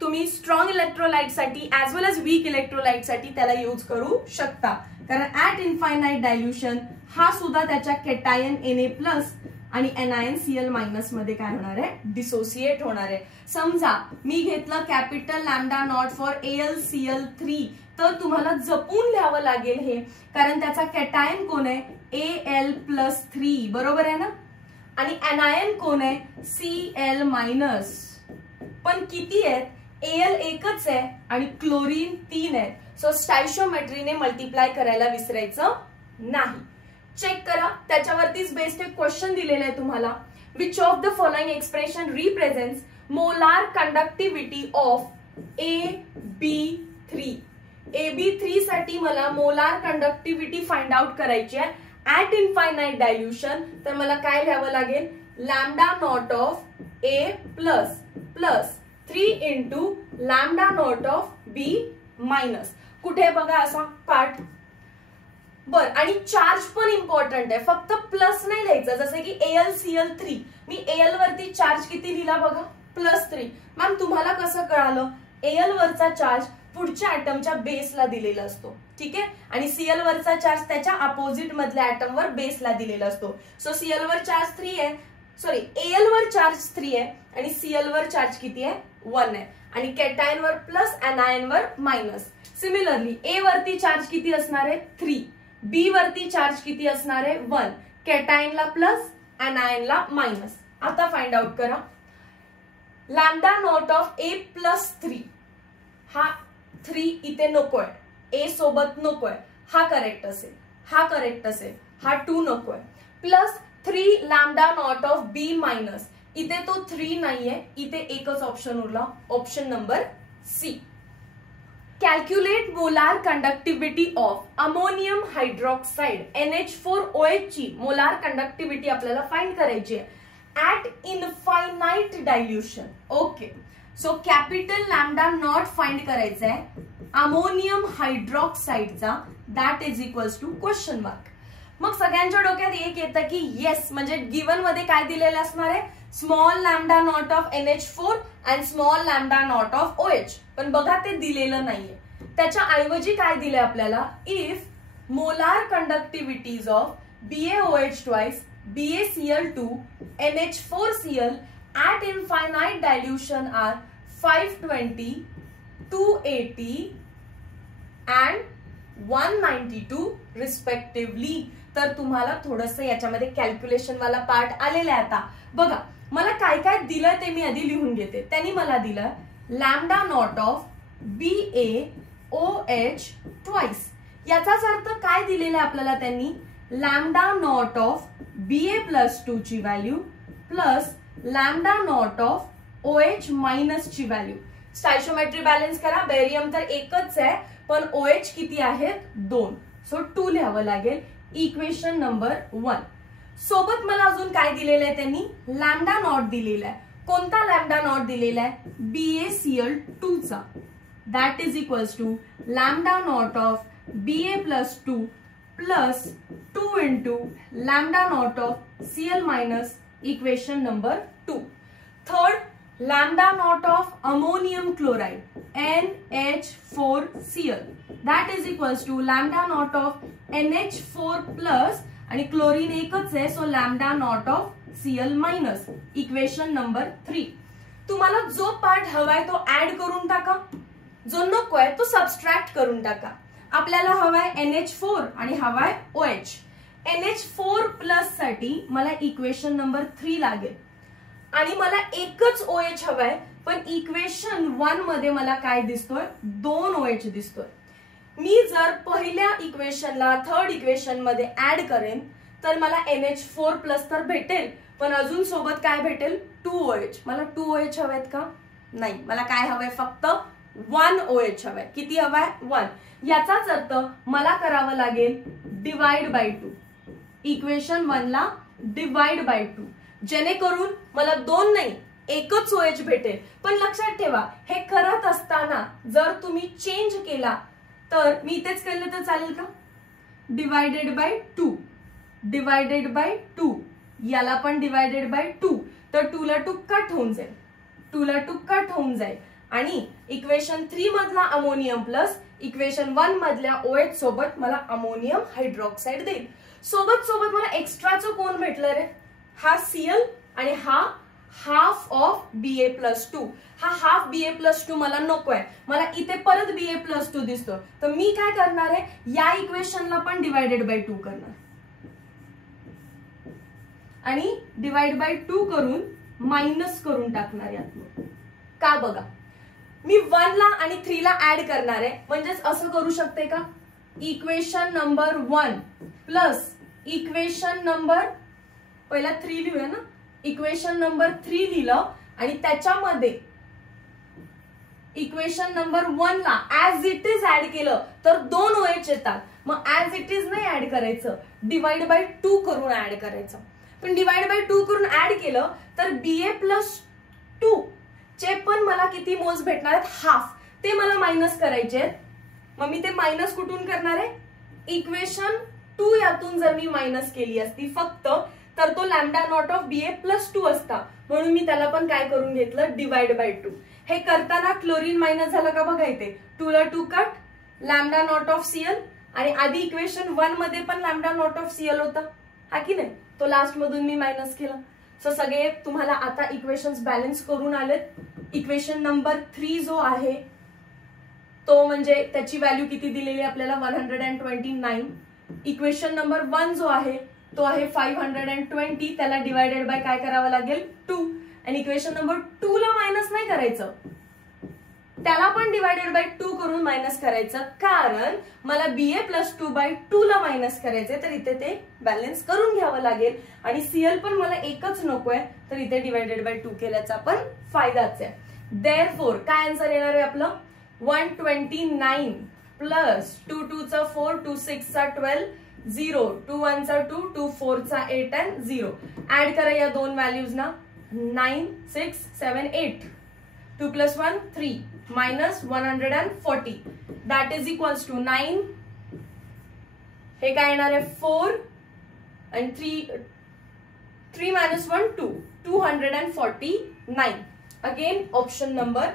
तुम्ही स्ट्रॉंग इलेक्ट्रोलाइट साठी as well as weak electrolyte साठी त्याला यूज करू शकता. कारण ऍट इनफायनाइट डायल्युशन हा सुद्धा त्याच्या कॅटायन Na+ आणि एनायन Cl- मध्ये काय होणार आहे, डिसोसिएट होणार आहे. समजा मी घेतलं capital lambda not for AlCl3, तर तुम्हाला जपून लिहावं लागेल हे, कारण त्याचा कॅटायन कोण आहे, Al+3, बरोबर आहे ना. आणि एनायन कोण आहे, Cl-. पण किती आहेत, Al एकच आहे आणि क्लोरीन 3 आहे. सो स्टायशोमेट्रीने मल्टिप्लाय करायला विसरायचं नाही. चेक करा, त्याच्यावरतीच बेस्ड एक क्वेश्चन दिलेला आहे तुम्हाला. Which of the following expression represents molar conductivity of AB3. AB3 साठी मला मोलार कंडक्टिव्हिटी फाइंड आउट करायची आहे ऍट इनफायनाइट डायल्युशन. तर मला काय लिहावं लागेल, lambda not of A plus 3 into lambda not of B minus. कुठे बघा असा पार्ट. बर, आणि चार्ज पण इम्पॉर्टंट आहे, फक्त प्लस नाही लिहायचं. जसं की AlCl3, मी Al वरती चार्ज किती लिहिला बघा, +3. मॅम तुम्हाला कसं कळालं, Al वरचा चार्ज पुढच्या ऍटमच्या बेसला दिलेला असतो. ठीक आहे, आणि Cl वरचा चार्ज त्याच्या अपोजिट मधल्या ऍटमवर बेसला दिलेला असतो. सो Cl वर चार्ज 3 आहे, सॉरी Al वर चार्ज 3 आहे आणि Cl वर चार्ज किती आहे, 1 आहे. आणि कॅटायन वर प्लस, एनायन वर मायनस. सिमिलरली A वरती चार्ज किती असणार आहे, 3. B वरती चार्ज किती असणार आहे, 1. कॅटायनला प्लस, एनायनला मायनस. आता फाइंड आउट करा, लॅम्डा नॉट ऑफ A+3, हा 3 इथे नकोय, A सोबत नकोय, हा करेक्ट असेल, हा करेक्ट असेल, हा 2 नकोय. Plus 3 lambda not of B minus, इथे तो 3 नाहीये, इथे एकच ऑप्शन उरला, option number C. Calculate molar conductivity of ammonium hydroxide NH4OH ची मोलार कंडक्टिव्हिटी आपल्याला फाइंड करायची आहे at infinite dilution. Okay, so capital lambda not find करायचा आहे अमोनियम हायड्रॉक्साइडचा, that is equals to question mark. मग सगळ्यांच्या डोक्यात एक येतं की येस, म्हणजे गिवन मध्ये काय दिलेलं असणार आहे, small lambda not of NH4 and small lambda not of OH. पण बघा ते दिलेलं नाहीये, त्याच्या ऐवजी काय दिलंय आपल्याला, if molar conductivities of BaOH twice, BaCl2, NH4Cl at infinite dilution are 520, 280 and 192 respectively. तर तुम्हाला थोडंसं याच्यामध्ये कॅल्क्युलेशन वाला पार्ट आलेला आहे. आता बघा, मला काय काय दिलं ते मी आधी लिहून घेते. त्यांनी मला दिलं lambda not of BaOH twice. याचाच अर्थ काय दिलेला आहे आपल्याला, त्यांनी लॅम्डा नॉट ऑफ Ba+2 ची value plus lambda not of OH minus ची व्हॅल्यू. स्टायशोमेट्री बॅलन्स करा, बेरियम तर एकच आहे पण OH किती आहेत, 2. सो 2 लिहावं लागेल. इक्वेशन नंबर 1 सोबत मला अजून काय दिलेलं आहे, त्यांनी लॅम्डा नॉट दिलेला आहे. कोणता लॅम्डा नॉट दिलेला आहे, BaCl2 चा, that is equals to lambda not of Ba+2 plus 2 into lambda not of Cl minus, equation number 2. Third, lambda naught of ammonium chloride NH4Cl that is equals to lambda naught of NH4 plus आणि chlorine एकच आहे so lambda not of Cl minus. Equation number 3. तुम्हाला जो part हवाय तो add करून टाका, जो नकोय तो सबस्ट्रॅक्ट करून टाका. आपल्याला हवाय NH4 आणि हवाय OH. NH4 प्लस साठी मला इक्वेशन नंबर 3 लागेल आणि मला एकच OH हवाय, पण इक्वेशन 1 मध्ये मला काय दिसतोय, 2 OH दिसतोय. मी जर पहिल्या इक्वेशनला थर्ड इक्वेशन मध्ये ऍड करेन तर मला NH4 प्लस तर भेटेल, पण अजून सोबत काय भेटेल, 2 OH. मला 2 OH हवेत का, नाही, मला काय हवंय, फक्त 1 OH हवंय. किती हवाय, 1. याचाच अर्थ मला करावं लागेल डिवाइड बाय 2. इक्वेशन 1 ला डिवाइड बाय 2, जेणेकरून मला 2 नाही एकच OH भेटेल. पण लक्षात ठेवा, हे करत असताना जर तुम्ही चेंज केला तर मी इथेच केलं तर चालेल का, डिवाइडेड बाय 2, डिवाइडेड बाय 2, याला पण डिवाइडेड बाय 2, तर 2 ला 2 कट होऊन जाईल, 2 ला 2 कट होऊन जाईल आणि इक्वेशन 3 मधला अमोनियम प्लस इक्वेशन 1 मधल्या OH सोबत मला अमोनियम हायड्रॉक्साइड देईल. सोबत सोबत मला एक्स्ट्राचं कोण भेटलं रे, हा Cl आणि हा हाफ ऑफ Ba+2. हा हाफ Ba+2 मला नकोय, मला इथे परत Ba+2 दिसतो, तर मी काय करणार आहे, या इक्वेशनला पण डिवाइडेड बाय 2 करणार आणि डिवाइड बाय 2 करून मायनस करून टाकणार यात. का बघा, मी 1 ला आणि 3 ला ऍड करणार आहे, म्हणजेच असं करू शकते का, equation number 1 plus equation number पहिला 3 लिहूया ना, इक्वेशन नंबर 3 लिहिलं आणि त्याच्यामध्ये इक्वेशन नंबर 1 ला ऍज इट इज ऍड केलं तर 2 OH येतात. मग ऍज इट इज नाही ऍड करायचं, डिवाइड बाय 2 करून ऍड करायचं. पण डिवाइड बाय 2 करून ऍड केलं तर Ba+2 चे पण मला किती मोल्स भेटणार आहेत, हाफ. ते मला मायनस करायचे आहेत. मग मी ते मायनस कुठून करणार आहे, इक्वेशन 2 यातून जर मी मायनस केली असती फक्त, तर तो लॅम्डा नॉट ऑफ Ba+2 असता, म्हणून मी त्याला पण काय करून घेतलं, डिवाइड बाय 2. हे करताना क्लोरीन मायनस झालं का बघा, इथे 2 ला 2 cut, lambda not of Cl आणि आधी इक्वेशन 1 मध्ये पण लॅम्डा नॉट ऑफ Cl होता, हा की नाही, तो लास्ट मधून मी मायनस केला. सो सगळे तुम्हाला आता इक्वेशन्स बॅलन्स करून आलेत. इक्वेशन नंबर 3 जो आहे तो म्हणजे त्याची व्हॅल्यू किती दिलेली आपल्याला, 129. इक्वेशन नंबर 1 जो आहे तो आहे 520, त्याला डिवाइडेड बाय काय करावं लागेल, 2. आणि इक्वेशन नंबर 2 ला मायनस नाही करायचं, त्याला पण डिवाइडेड बाय 2 करून मायनस करायचं, कारण मला Ba+2/2 ला मायनस करायचंय, तर इथे ते बॅलन्स करून घ्यावं लागेल. आणि Cl पण मला एकच नकोय, तर इथे डिवाइडेड बाय 2 केल्याचा पण फायदाच आहे. देअरफॉर काय आन्सर येणार आहे आपलं, 129 प्लस 2 2 चा 4, 2 6 चा 12, 0, 2 1 चा 2, 2 4 चा 8 and 0. ऍड करा या दोन व्हॅल्यूज ना, 9 6 7 8, 2 + 1 3 minus 140 that is equals to 9. हे काय येणार आहे, 4 and 3 minus 1 2, 249. Again option number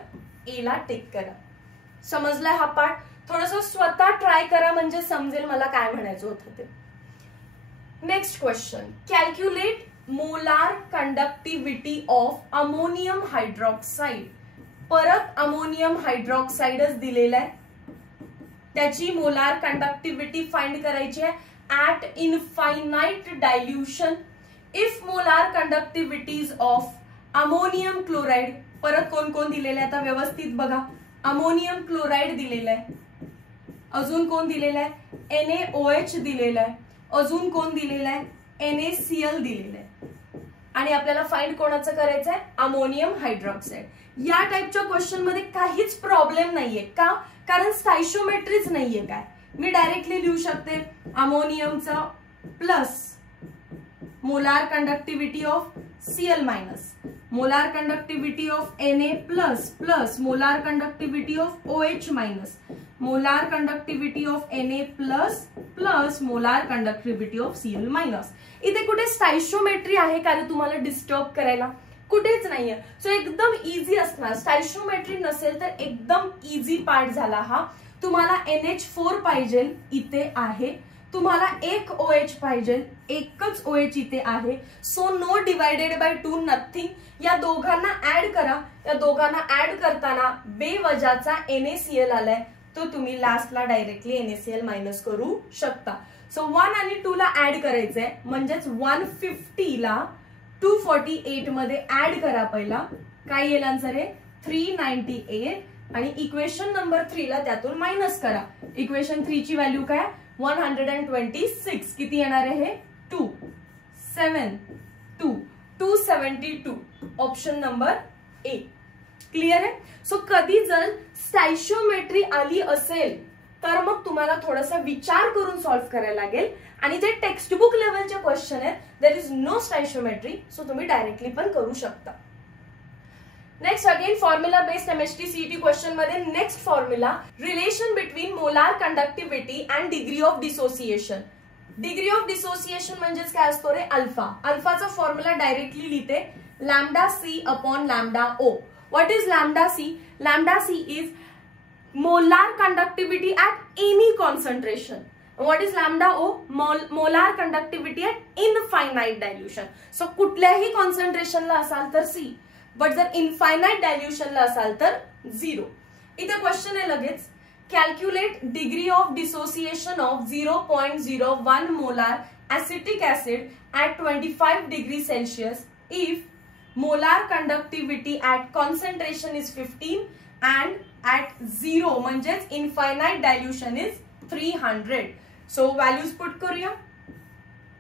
A ला टिक करा. समजलाय हा पार्ट, थोडंसं स्वतः ट्राय करा म्हणजे समजेल मला काय म्हणायचं होतं ते. Next question, calculate molar conductivity of ammonium hydroxide. परत अमोनियम हायड्रॉक्साइडच दिलेला आहे, त्याची मोलार कंडक्टिव्हिटी फाइंड करायची आहे at infinite dilution if molar conductivities of ammonium chloride. परत कोण कोण दिलेलं आहे आता व्यवस्थित बघा, अमोनियम क्लोराइड दिलेलं आहे, अजून कोण दिलेलं आहे, NaOH दिलेलं आहे, अजून कोण दिलेलं आहे, NaCl दिलेलं आहे, आणि आपल्याला फाइंड कोणाचं करायचं आहे, अमोनियम हायड्रॉक्साइड. या टाइपच्या क्वेश्चन मध्ये काहीच प्रॉब्लेम नाहीये का, कारण स्टायशोमेट्रीच नाहीये. काय मी डायरेक्टली लिहू शकते अमोनियमचा plus molar conductivity of Cl minus molar conductivity of Na plus plus molar conductivity of OH minus molar conductivity of Na plus plus molar conductivity of Cl minus. इथे कुठे स्टायशोमेट्री आहे का तुम्हाला डिस्टर्ब करायला, कुठेच नाहीये. सो एकदम इझी असणार. स्टॅइशियोमेट्री नसेल तर एकदम इझी पार्ट झाला हा. तुम्हाला NH4 पाहिजे, इथे आहे. तुम्हाला एक OH पाहिजे, एकच OH इथे आहे. So no divided by 2, nothing. या दोघांना ऍड करा. या दोघांना ऍड करताना बेवजाचा NaCl आलाय, तो तुम्ही लास्टला डायरेक्टली NaCl मायनस करू शकता. सो 1 आणि 2 ला ऍड करायचंय, म्हणजेच 150 ला 248 मध्ये ऍड करा. पहिला काय येईल आन्सर आहे 398 आणि इक्वेशन नंबर 3 ला त्यातून मायनस करा. इक्वेशन 3 ची व्हॅल्यू काय 126. किती येणार आहे 2 7 2 272. Option number A. क्लिअर आहे. सो कधी जर स्टॅइशियोमेट्री आली असेल तर मग तुम्हाला थोडासा विचार करून सॉल्व्ह करायला लागेल. आणि जे टेक्स्टबुक लेवलचे क्वेश्चन आहेत there is no stoichiometry, so तुम्ही डायरेक्टली पण करू शकता. Next again formula based chemistry CET question मध्ये next formula relation between molar conductivity and degree of dissociation. Degree of dissociation म्हणजेच काय असतो रे अल्फा. अल्फाचा फॉर्म्युला डायरेक्टली लिहिते lambda C upon lambda O. What is lambda C? Lambda C is molar conductivity at any concentration. What is lambda O? Molar conductivity at infinite dilution. So कुठल्याही कॉन्सन्ट्रेशनला असाल तर C, but जर infinite डायल्युशनला असाल तर 0. इथे question आहे लगेच, calculate degree of dissociation of 0.01 molar acetic acid at 25 degree Celsius if molar conductivity at concentration is 15 and at 0 म्हणजेच infinite dilution is 300. So values put करूया.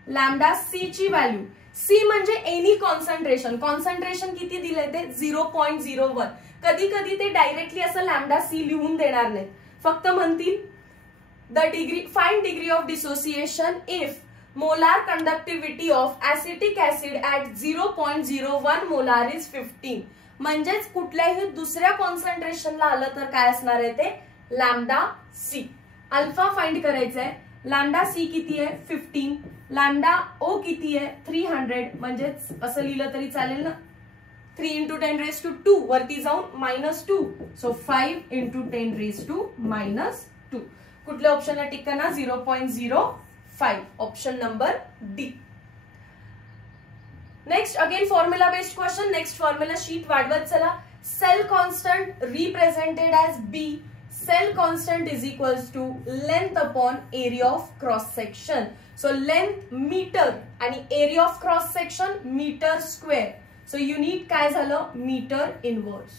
लॅम्डा सी ची value, C म्हणजे any concentration. Concentration किती दिले ते 0.01. कधी कधी ते डायरेक्टली असं लॅम्डा सी लिहून देणार नाही, फक्त म्हणतील the degree find degree of dissociation if molar conductivity of acetic acid at 0.01 molar is 15. म्हणजेच कुठल्याही दुसऱ्या कॉन्सन्ट्रेशनला आलं तर काय असणार आहे ते लॅम्डा सी. अल्फा फाइंड करायचा आहे. लॅम्डा सी किती आहे 15, लॅम्डा ओ किती आहे 300. म्हणजेच असं लिहिलं तरी चालेल ना. 3 × 10⁻², वरती जाऊन -2. सो 5 × 10⁻². कुठल्या ऑप्शनला टिक करणार 0.05. Option number D. Next again formula based question. Next formula sheet वाढवत चला. Cell constant represented as B. Cell constant is equals to length upon area of cross section. So length meter आणि area of cross section meter square. So unit काय झालं meter inverse.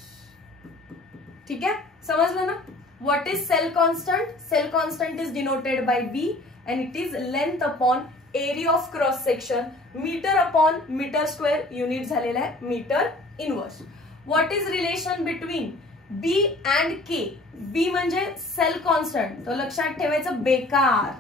ठीक आहे, समजलं ना. What is cell constant? Cell constant is denoted by B and it is length upon area of cross section meter upon meter square. Unit झालेला आहे meter inverse. What is relation between B and K? B म्हणजे cell constant, तो लक्षात ठेवायचं बेकार.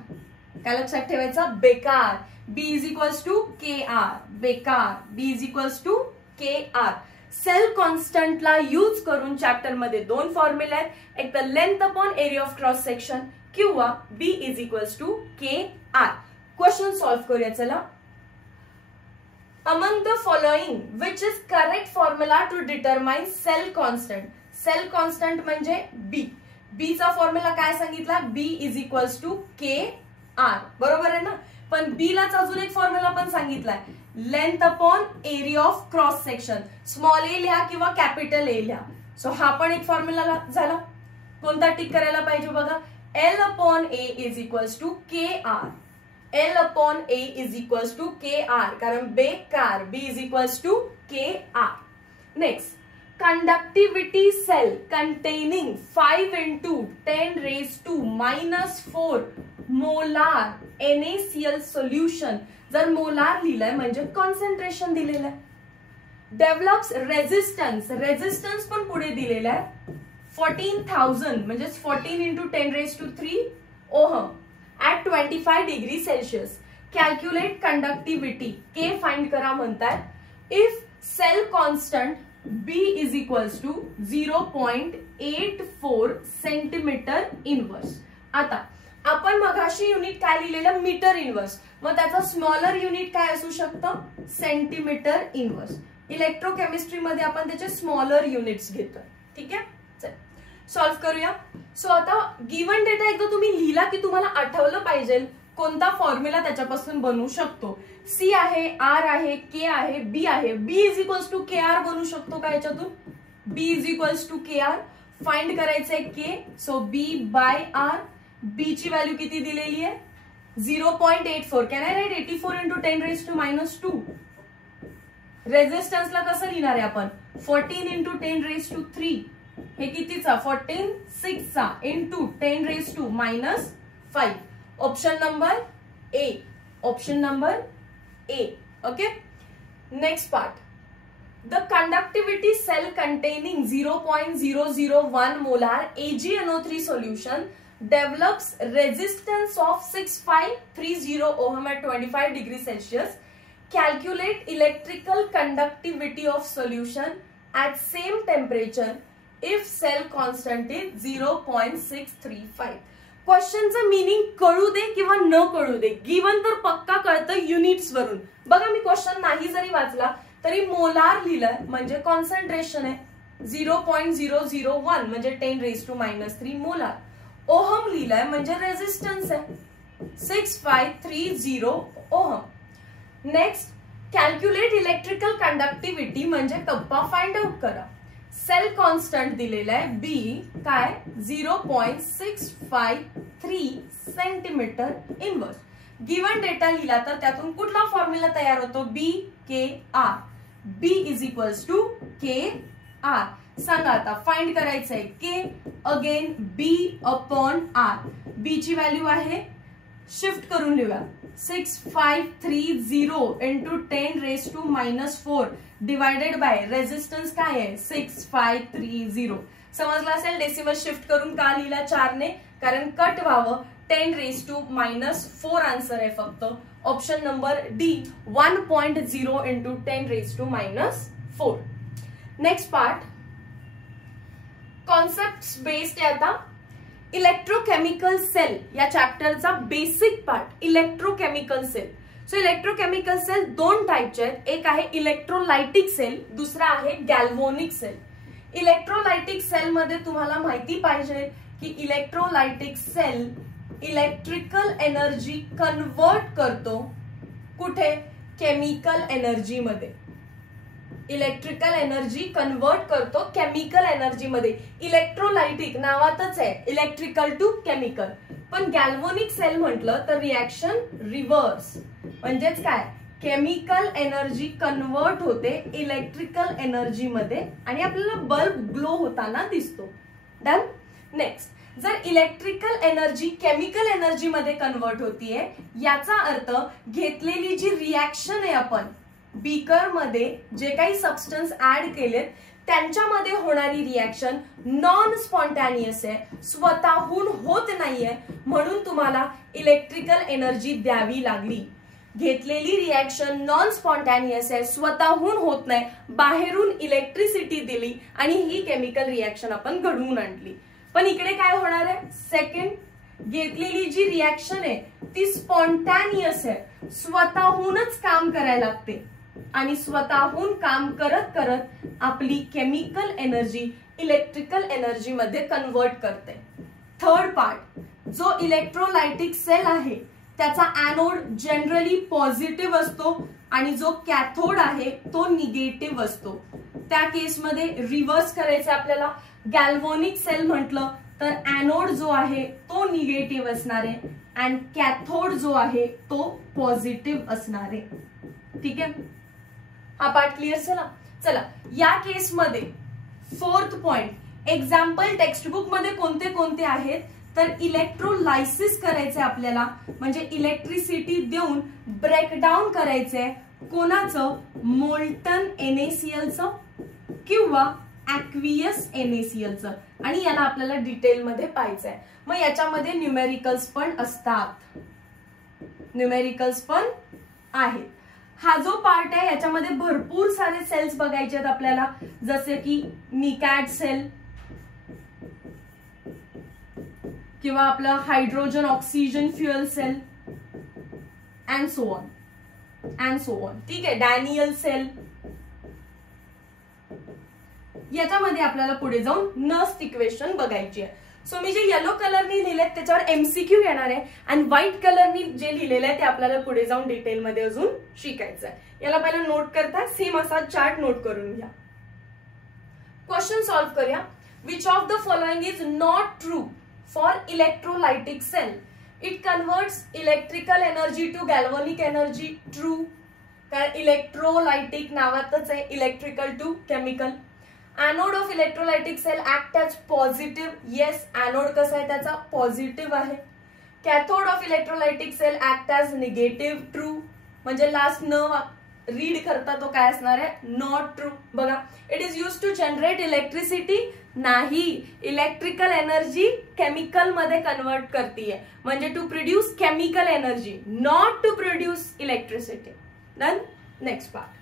काय लक्षात ठेवायचं बेकार. B is equals to KR. बेकार. B is equals to KR. Cell कॉन्स्टंटला यूज करून चॅप्टर मध्ये 2 फॉर्म्युला आहेत. एक तर length upon area of cross section किंवा B is equals to KR. Question solve करूया चला. Among the following which is correct formula to determine cell constant? Cell constant म्हणजे बी. बी चा फॉर्म्युला काय सांगितला? B is equals to KR. बरोबर आहे ना. पण बी लाच अजून एक फॉर्म्युला पण सांगितलाय, length upon area of cross section. Small A लिहा किंवा कॅपिटल ए लिहा. सो हा पण एक फॉर्म्युला झाला. कोणता टिक करायला पाहिजे बघा. L upon A is equals to KR. L upon A is equals to KR कारण बेकार. B is equals to KR. Next conductivity cell containing 5 × 10⁻⁻4 molar NaCl solution. जर मोलार लिहिलंय म्हणजे कॉन्सन्ट्रेशन दिलेलं आहे. Develops resistance. रेझिस्टन्स पण पुढे दिलेलं आहे 14,000 म्हणजे 14 × 10⁻³ ohm at 25 degree Celsius. Calculate conductivity. K find करा म्हणतात. If cell constant B is equals to 0.84 सेंटीमीटर इनवर्स. आता आपण मगाशी युनिट काय लिहिलेलं मीटर इनवर्स, मग त्याचा स्मॉलर युनिट काय असू शकतं सेंटीमीटर इनवर्स. इलेक्ट्रोकेमिस्ट्रीमध्ये आपण त्याचे स्मॉलर युनिट्स घेतोय. ठीक आहे, चल सॉल्व्ह करूया. सो आता गिवन डेटा एकदा तुम्ही लिहिला की तुम्हाला आठवलं पाहिजे कोणता फॉर्म्युला त्याच्यापासून बनवू शकतो. सी आहे, आर आहे, के आहे, बी आहे. B is equals to K R बनवू शकतो का याच्यातून? B is equals to K R. Find करायचंय K. So B by R. B ची व्हॅल्यू किती दिलेली आहे? 0.84. Can I write 84 into 10⁻²? रेझिस्टन्सला कसं लिहिणार आहे आपण? 14 into 10⁻3. हे कितीचा? 14 6चा into 10⁻⁵. Option number A. Option number A. Okay. Next part. The conductivity cell containing 0.001 molar AgNO3 solution develops resistance of 6530 ohm at 25 degrees Celsius. Calculate electrical conductivity of solution at same temperature if cell constant is 0.635. क्वेश्चनचं meaning कळू दे किंवा न कळू दे, given तर पक्का कळतं units वरून. बघा मी question नाही जरी वाचला तरी मोलार लिहिलंय म्हणजे कॉन्सन्ट्रेशन आहे 0.001 म्हणजे 10⁻³ मोलार. ओहम लिहिलंय म्हणजे रेझिस्टन्स आहे 6530 ohm. Next calculate electrical conductivity म्हणजे कप्पा फाइंड आउट करा. सेल कॉन्स्टंट दिलेला आहे बी काय 0.653 सेंटीमीटर इनवर्स. गिवन डेटा लिहिला तर त्यातून कुठला फॉर्म्युला तयार होतो? B K R. B is equals to K R. सांगा आता फाइंड करायचंय K. Again B upon R. B ची व्हॅल्यू आहे, शिफ्ट करून लिहूया 6530 into 10⁻⁻4 डिवायडेड बाय रेझिस्टन्स काय आहे 6530. समजलं असेल डेसिमल शिफ्ट करून का लिहिला 4 ने? कारण कट व्हावं. 10⁻⁴ आन्सर आहे फक्त. Option number D 1.0 into 10⁻⁴. Next part concept based आहे आता. इलेक्ट्रोकेमिकल सेल या चॅप्टरचा basic part electrochemical cell. So electrochemical cell दोन टाइपचे आहेत. एक आहे इलेक्ट्रोलायटिक सेल, दुसरा आहे गॅल्व्हॅनिक सेल. इलेक्ट्रोलायटिक सेल मध्ये तुम्हाला माहिती पाहिजे की electrolytic cell electrical energy convert करतो. कुठे? केमिकल एनर्जी मध्ये. इलेक्ट्रिकल एनर्जी कन्वर्ट करतो केमिकल एनर्जी मध्ये. इलेक्ट्रोलायटिक नावातच आहे इलेक्ट्रिकल टू केमिकल. पण गॅल्व्हॅनिक सेल म्हटलं तर रिॲक्शन रिव्हर्स. म्हणजेच काय? केमिकल एनर्जी कन्वर्ट होते इलेक्ट्रिकल एनर्जी मध्ये आणि आपल्याला बल्ब ग्लो होताना दिसतो. डन. नेक्स्ट जर इलेक्ट्रिकल एनर्जी केमिकल एनर्जी मध्ये कन्वर्ट होतीये याचा अर्थ घेतलेली जी रिॲक्शन आहे आपण बीकर मध्ये जे काही सबस्टन्स ऍड केलेत त्यांच्यामध्ये होणारी रिॲक्शन नॉन स्पॉन्टॅनियस आहे, स्वतःहून होत नाहीये, म्हणून तुम्हाला इलेक्ट्रिकल एनर्जी द्यावी लागली. घेतलेली रिॲक्शन नॉन स्पॉन्टॅनियस आहे, स्वतःहून होत नाही, बाहेरून इलेक्ट्रिसिटी दिली आणि ही केमिकल रिॲक्शन आपण घडवून आणली. पण इकडे काय होणार आहे? सेकंड, घेतलेली जी रिॲक्शन आहे ती स्पॉन्टॅनियस आहे, स्वतःहूनच काम करायला लागते आणि स्वतःहून काम करत करत आपली केमिकल एनर्जी इलेक्ट्रिकल एनर्जी मध्ये कन्वर्ट करते. थर्ड पार्ट, जो इलेक्ट्रोलायटिक सेल आहे त्याचा एनोड जनरली पॉझिटिव्ह असतो आणि जो कॅथोड आहे तो निगेटिव्ह असतो. त्या केसमध्ये रिव्हर्स करायचं आपल्याला. गॅल्व्हॅनिक सेल म्हटलं तर एनोड जो आहे तो निगेटिव्ह असणार आहे आणि कॅथोड जो आहे तो पॉझिटिव्ह असणार आहे. ठीक आहे, हा पार्ट क्लिअर झाला. चला या केसमध्ये फोर्थ पॉइंट, एक्झाम्पल टेक्स्टबुक मध्ये कोणते कोणते आहेत तर इलेक्ट्रोलायसिस करायचंय आपल्याला, म्हणजे इलेक्ट्रिसिटी देऊन ब्रेकडाऊन करायचंय. कोणाचं? मोल्टन NaClचं किंवा ॲक्वियस NaClचं, आणि याला आपल्याला डिटेलमध्ये पाहायचंय. मग याच्यामध्ये न्यूमेरिकल्स पण असतात, न्यूमेरिकल्स पण आहेत. हा जो पार्ट आहे याच्यामध्ये भरपूर सारे सेल्स बघायचे आहेत आपल्याला, जसे की निकॅड सेल किंवा आपलं hydrogen oxygen fuel cell and so on and so on. ठीक आहे, डॅनियल सेल, याच्यामध्ये आपल्याला पुढे जाऊन नस्ट इक्वेशन बघायची आहे. सो मी जे येलो कलरनी लिहिले त्याच्यावर एमसीक्यू येणार आहे आणि व्हाईट कलरनी जे लिहिलेलं आहे ते आपल्याला पुढे जाऊन डिटेलमध्ये अजून शिकायचं आहे. याला पहिला नोट करता सेम असा चार्ट नोट करून घ्या. क्वेश्चन सॉल्व्ह करूया. Which of the following is not true for electrolytic cell? It converts electrical energy to galvanic energy. True, कारण इलेक्ट्रोलाइटिक नावातच आहे, electrical to chemical. Anode of electrolytic cell act as positive. Yes, anode कसा आहे त्याचा positive आहे. Cathode of electrolytic cell act as negative. True, म्हणजे last न read करता तो काय असणार आहे? Not true. बघा, it is use to generate electricity. नाही, इलेक्ट्रिकल एनर्जी केमिकल मध्ये कन्वर्ट करतीये, म्हणजे to produce chemical energy, not to produce electricity. Done. Next part.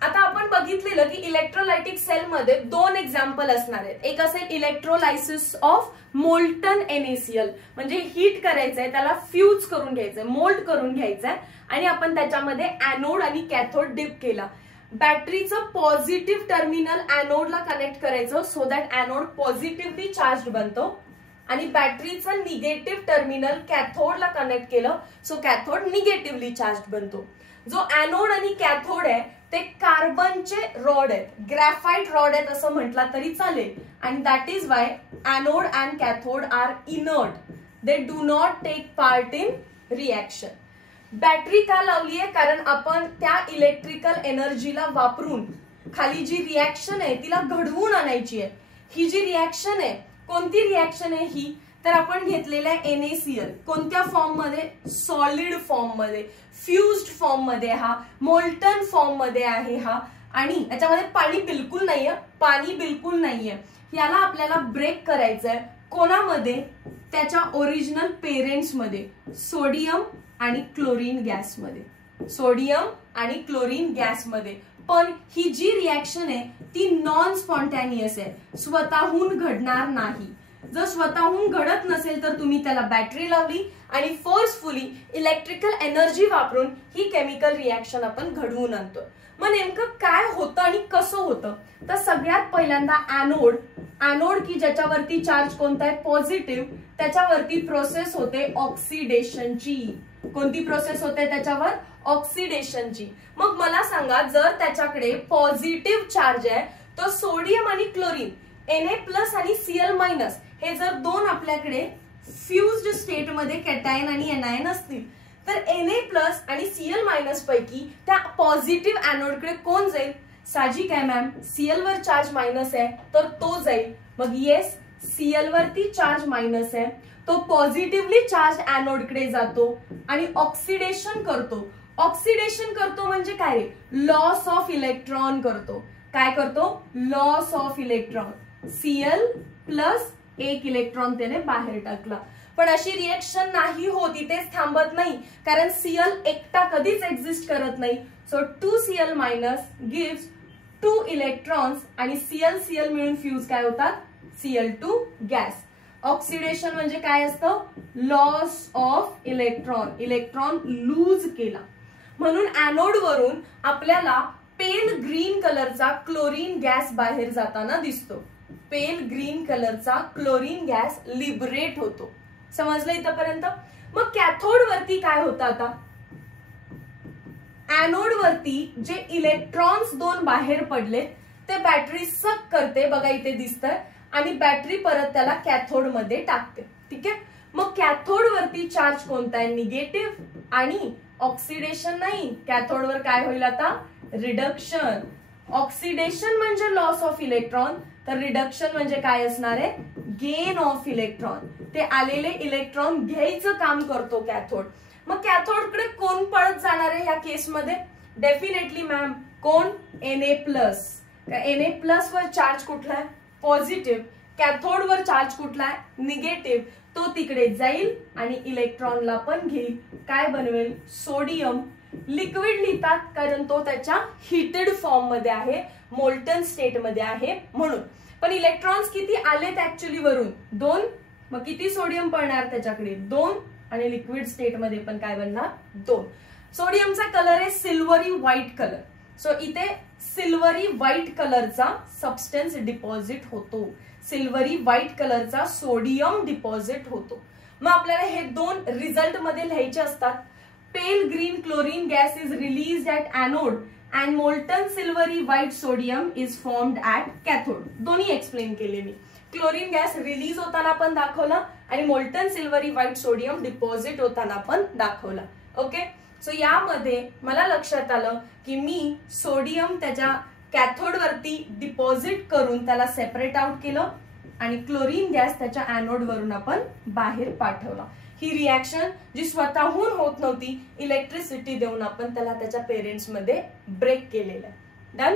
आता आपण बघितलेलं की इलेक्ट्रोलाइटिक सेल मध्ये दोन एक्झाम्पल असणार आहेत. एक असेल इलेक्ट्रोलायसिस ऑफ मोल्टन NaCl, म्हणजे हीट करायचंय, त्याला फ्यूज करून घ्यायचंय, मोल्ट करून घ्यायचंय आणि आपण त्याच्यामध्ये एनोड आणि कॅथोड डिप केला. बॅटरीचं पॉझिटिव्ह टर्मिनल एनोडला कनेक्ट करायचं so that anode positively charge बनतो आणि बॅटरीचं निगेटिव्ह टर्मिनल कॅथोडला कनेक्ट केलं सो कॅथोड निगेटिव्हली चार्ज बनतो. जो एनोड आणि कॅथोड आहे ते कार्बनचे रॉड आहेत, ग्रॅफाइट रॉड आहेत असं म्हटलं तरी चालेल. आणि that is why anode and cathode are inert. They do not take part in reaction. Battery का लावली आहे? कारण आपण त्या इलेक्ट्रिकल एनर्जीला वापरून खाली जी रिएक्शन आहे तिला घडवून आणायची आहे. ही जी रिएक्शन आहे, कोणती रिएक्शन आहे ही? तर आपण घेतलेलं आहे NaCl. कोणत्या फॉर्म मध्ये? सॉलिड फॉर्म मध्ये, फ्युज्ड फॉर्म मध्ये, हा मोल्टन फॉर्म मध्ये आहे हा. आणि याच्यामध्ये पाणी बिलकुल नाहीये, पाणी बिलकुल नाहीये. याला आपल्याला ब्रेक करायचंय. कोणामध्ये? त्याच्या ओरिजिनल पेरेंट्स मध्ये, सोडियम आणि क्लोरीन गॅसमध्ये. सोडियम आणि क्लोरीन गॅसमध्ये. पण ही जी रिएक्शन आहे ती नॉन स्पॉन्टॅनियस आहे, स्वतःहून घडणार नाही. जर स्वतःहून घडत नसेल तर तुम्ही त्याला बॅटरी लावली आणि फोर्सफुली इलेक्ट्रिकल एनर्जी वापरून ही केमिकल रिएक्शन आपण घडवून आणतो. मग नेमकं काय होतं आणि कसं होतं? तर सगळ्यात पहिल्यांदा एनोड की ज्याच्यावरती चार्ज कोणता आहे? पॉझिटिव्ह, त्याच्यावरती प्रोसेस होते ऑक्सिडेशनची. कोणती प्रोसेस होते त्याच्यावर? ऑक्सिडेशनची. मग मला सांगा, जर त्याच्याकडे पॉझिटिव्ह चार्ज आहे तर सोडियम आणि क्लोरीन Na+ आणि Cl- हे जर दोन आपल्याकडे फ्युज्ड स्टेट मध्ये कॅटायन आणि एनायन असतील तर Na+ आणि Cl- पैकी त्या पॉझिटिव्ह एनोडकडे कोण जाईल? साहजिक आहे मॅम, Cl वर चार्ज मायनस आहे तर तो जाईल. मग येस, Cl वरती चार्ज मायनस आहे, तो पॉझिटिव्हली चार्ज एनोडकडे जातो आणि ऑक्सिडेशन करतो. ऑक्सिडेशन करतो म्हणजे काय रे? लॉस ऑफ इलेक्ट्रॉन करतो. काय करतो? Loss of electron. Cl+ एक इलेक्ट्रॉन त्याने बाहेर टाकला. पण अशी रिएक्शन नाही होत, इथेच थांबत नाही, कारण Cl एकटा कधीच एक्झिस्ट करत नाही. सो 2Cl- गिव्स 2 इलेक्ट्रॉन्स आणि Cl मिळून फ्यूज काय होतात? Cl2 gas. ऑक्सिडेशन म्हणजे काय असतं? Loss of electron. Electron lose केला. म्हणून एनोड वरून आपल्याला पेल ग्रीन कलरचा क्लोरीन गॅस बाहेर जाताना दिसतो. पेल ग्रीन कलरचा क्लोरीन गॅस लिबरेट होतो. समजलं इथपर्यंत? मग कॅथोड वरती काय होतं? आता एनोड वरती जे इलेक्ट्रॉन्स दोन बाहेर पडले ते बॅटरी सक करते. बघा इथे दिसतंय. आणि बॅटरी परत त्याला कॅथोड मध्ये टाकते. ठीक आहे. मग कॅथोड वरती चार्ज कोणता आहे? निगेटिव्ह. आणि ऑक्सिडेशन नाही, कॅथोड वर काय होईल आता? रिडक्शन. ऑक्सिडेशन म्हणजे लॉस ऑफ इलेक्ट्रॉन, तर रिडक्शन म्हणजे काय असणार आहे? Gain of electron. ते आलेले इलेक्ट्रॉन घ्यायचं काम करतो कॅथोड. मग कॅथोडकडे कोण पळत जाणार आहे या केसमध्ये? डेफिनेटली मॅम, कोण? Na+. Na+ वर चार्ज कुठला आहे? पॉझिटिव्ह. कॅथोड वर चार्ज कुठला आहे? निगेटिव्ह. तो तिकडे जाईल आणि इलेक्ट्रॉनला पण घेईल. काय बनवेल? सोडियम. लिक्विड लिहितात कारण तो त्याच्या हिटेड फॉर्म मध्ये आहे, मोल्टन स्टेट मध्ये आहे म्हणून. पण इलेक्ट्रॉन्स किती आलेत ऍक्च्युअली वरून? 2. मग किती सोडियम पडणार त्याच्याकडे? 2. आणि लिक्विड स्टेट मध्ये पण काय बनणार? 2. सोडियमचा कलर आहे सिल्वरी व्हाईट कलर. सो इथे सिल्वरी व्हाईट कलरचा सबस्टन्स डिपॉझिट होतो, सिल्वरी व्हाईट कलरचा सोडियम डिपॉझिट होतो. मग आपल्याला हे दोन रिझल्ट मध्ये लिहायचे असतात. Pale green chlorine gas is release at anode and molten silvery white sodium is formed at cathode. दोन्ही एक्सप्लेन केले मी. क्लोरीन गॅस रिलीज होताना पण दाखवला आणि molten silvery white sodium deposit होताना पण दाखवला. ओके, सो यामध्ये मला लक्षात आलं की मी सोडियम त्याच्या कॅथोड वरती डिपॉझिट करून त्याला सेपरेट आउट केलं आणि क्लोरीन गॅस त्याच्या एनोड वरून आपण बाहेर पाठवला. ही रिॲक्शन जी स्वतःहून होत नव्हती, इलेक्ट्रिसिटी देऊन आपण त्याला त्याच्या पेरेंट्स मध्ये ब्रेक केलेलं आहे. Done.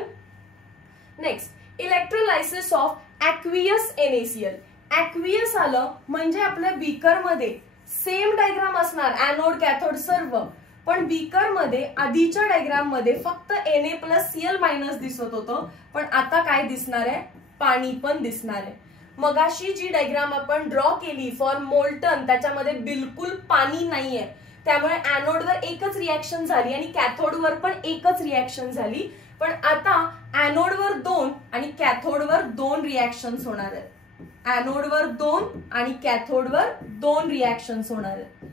Next, electrolysis of aqueous NaCl. Aqueous आलं म्हणजे आपल्या बीकर मध्ये सेम डायग्राम असणार, एनोड कॅथोड सर्व, पण बीकर मध्ये आधीच्या डायग्राम मध्ये फक्त Na+Cl- दिसत होतं, पण आता काय दिसणार आहे, पाणी पण दिसणार आहे. मगाशी जी डायग्राम आपण ड्रॉ केली फॉर मोल्टन त्याच्यामध्ये बिलकुल पाणी नाहीये, त्यामुळे एनोडवर एकच रिॲक्शन झाली आणि कॅथोडवर पण एकच रिॲक्शन झाली. पण आता एनोडवर 2 आणि कॅथोडवर 2 रिॲक्शन्स होणार आहेत. एनोडवर 2 आणि कॅथोडवर 2 रिॲक्शन्स होणार आहेत.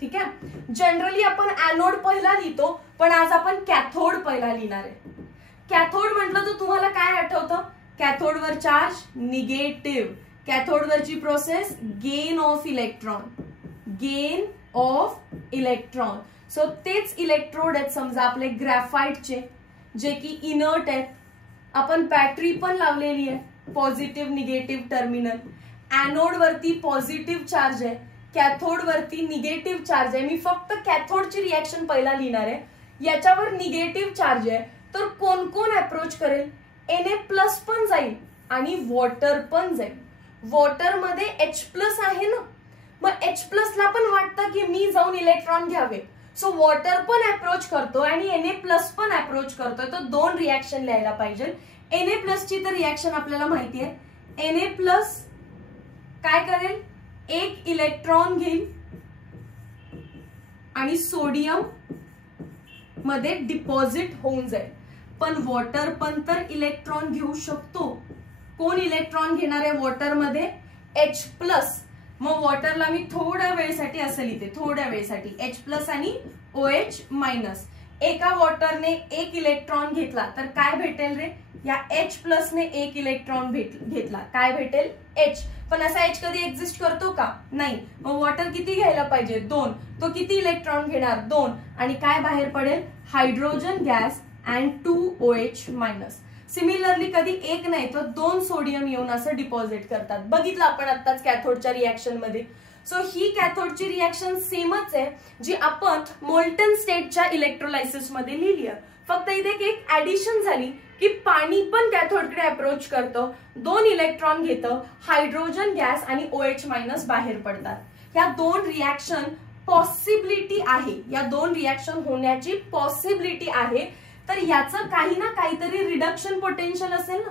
ठीक आहे. जनरली आपण एनोड पहिला लिहितो, पण आज आपण कॅथोड पहिला लिहिणार आहे. कॅथोड म्हटलं तर तुम्हाला काय आठवतं, कॅथोडवर चार्ज निगेटिव्ह, कॅथोडवरची process gain of electron, gain of electron. So तेच इलेक्ट्रोड आहेत समजा आपले ग्रॅफाइटचे जे की इनर्ट आहेत. आपण बॅटरी पण लावलेली आहे, पॉझिटिव्ह निगेटिव्ह टर्मिनल. एनोड वरती पॉझिटिव्ह चार्ज आहे, कॅथोड वरती निगेटिव्ह चार्ज आहे. मी फक्त कॅथोडची रिॲक्शन पहिला लिहिणार आहे. याच्यावर निगेटिव्ह चार्ज आहे, तर कोण कोण अप्रोच करेल, Na+ पण जाईल आणि वॉटर पण जाईल. वॉटर मध्ये H+ आहे ना, मग H+ ला पण वाटतं की मी जाऊन इलेक्ट्रॉन घ्यावे. सो वॉटर पण अप्रोच करतो आणि Na+ पण अप्रोच करतोय, तर 2 रिॲक्शन लिहायला पाहिजे. Na+ ची तर रिॲक्शन आपल्याला माहिती आहे. Na+ काय करेल, एक इलेक्ट्रॉन घेईल आणि सोडियम मध्ये डिपॉझिट होऊन जाईल. पण वॉटर पण तर इलेक्ट्रॉन घेऊ शकतो. कोण इलेक्ट्रॉन घेणार आहे वॉटर मध्ये, H+. मग वॉटरला मी थोड्या वेळेसाठी असं लिहिते, थोड्या वेळेसाठी H+ आणि OH-. एका वॉटरने एक इलेक्ट्रॉन घेतला तर काय भेटेल रे, या H+ ने एक इलेक्ट्रॉन घेतला काय भेटेल, H. पण असा H कधी एक्झिस्ट करतो का, नाही. मग वॉटर किती घ्यायला पाहिजे, 2. तो किती इलेक्ट्रॉन घेणार, 2. आणि काय बाहेर पडेल, hydrogen gas and 2 OH-. Similarly कधी एक नाही तर 2 सोडियम येऊन असं डिपॉझिट करतात. बघितलं आपण आत्ताच कॅथोडच्या रिॲक्शन मध्ये. सो ही कॅथोडची रिॲक्शन सेमच आहे जी आपण मोल्टन स्टेटच्या इलेक्ट्रोलायसिस मध्ये लिहिली आहे. फक्त इथे एक ऍडिशन झाली की पाणी पण कॅथोडकडे अप्रोच करतं, 2 इलेक्ट्रॉन घेतं, हायड्रोजन गॅस आणि OH- बाहेर पडतात. या 2 रिॲक्शन पॉसिबिलिटी आहे, या 2 रिॲक्शन होण्याची पॉसिबिलिटी आहे. तर याचं काही ना काहीतरी रिडक्शन पोटेन्शियल असेल ना.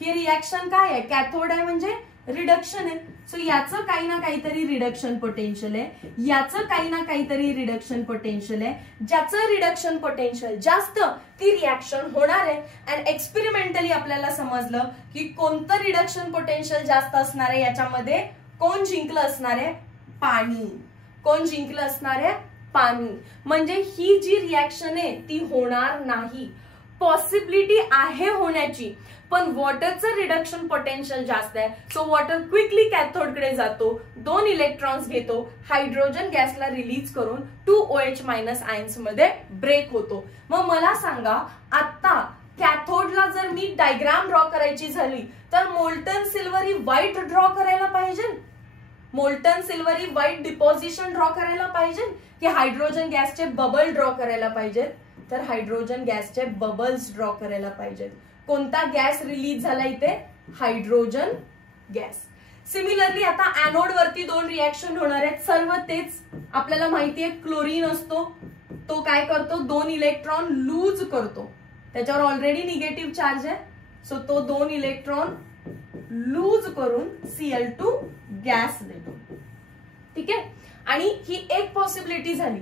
ही रिॲक्शन काय आहे, कॅथोड आहे म्हणजे रिडक्शन आहे. सो याचं काही ना काहीतरी रिडक्शन पोटेन्शियल आहे, याचं काही ना काहीतरी रिडक्शन पोटेन्शियल आहे. ज्याचं रिडक्शन पोटेन्शियल जास्त ती रिॲक्शन होणार आहे. अँड एक्सपेरिमेंटली आपल्याला समजलं की कोणतं रिडक्शन पोटेन्शियल जास्त असणार आहे, याच्यामध्ये कोण जिंकलं असणार आहे, पाणी. कोण जिंकलं असणार आहे, पाणी. म्हणजे ही जी रिॲक्शन आहे ती होणार नाही. पॉसिबिलिटी आहे होण्याची, पण वॉटरचं रिडक्शन पोटेन्शियल जास्त आहे. सो वॉटर क्विकली कॅथोडकडे जातो, 2 इलेक्ट्रॉन्स घेतो, हायड्रोजन गॅसला रिलीज करून 2 OH- आयन्स मध्ये ब्रेक होतो. मग मला सांगा, आता कॅथोडला जर मी डायग्राम ड्रॉ करायची झाली तर मोल्टन सिल्वरी व्हाईट ड्रॉ करायला पाहिजे, molten silvery white deposition draw करायला पाहिजे, की हायड्रोजन गॅसचे बबल ड्रॉ करायला पाहिजेत, तर हायड्रोजन गॅसचे बबल्स ड्रॉ करायला पाहिजेत. कोणता गॅस रिलीज झाला इथे, हायड्रोजन गॅस. सिमिलरली आता एनोड वरती 2 रिॲक्शन होणार आहेत, सर्व तेच आपल्याला माहितीये. क्लोरीन असतो तो काय करतो, 2 इलेक्ट्रॉन लूज करतो, त्याच्यावर ऑलरेडी निगेटिव्ह चार्ज आहे. सो तो 2 इलेक्ट्रॉन लूज करून Cl2 गॅस देतो. ठीक आहे. आणि ही एक पॉसिबिलिटी झाली.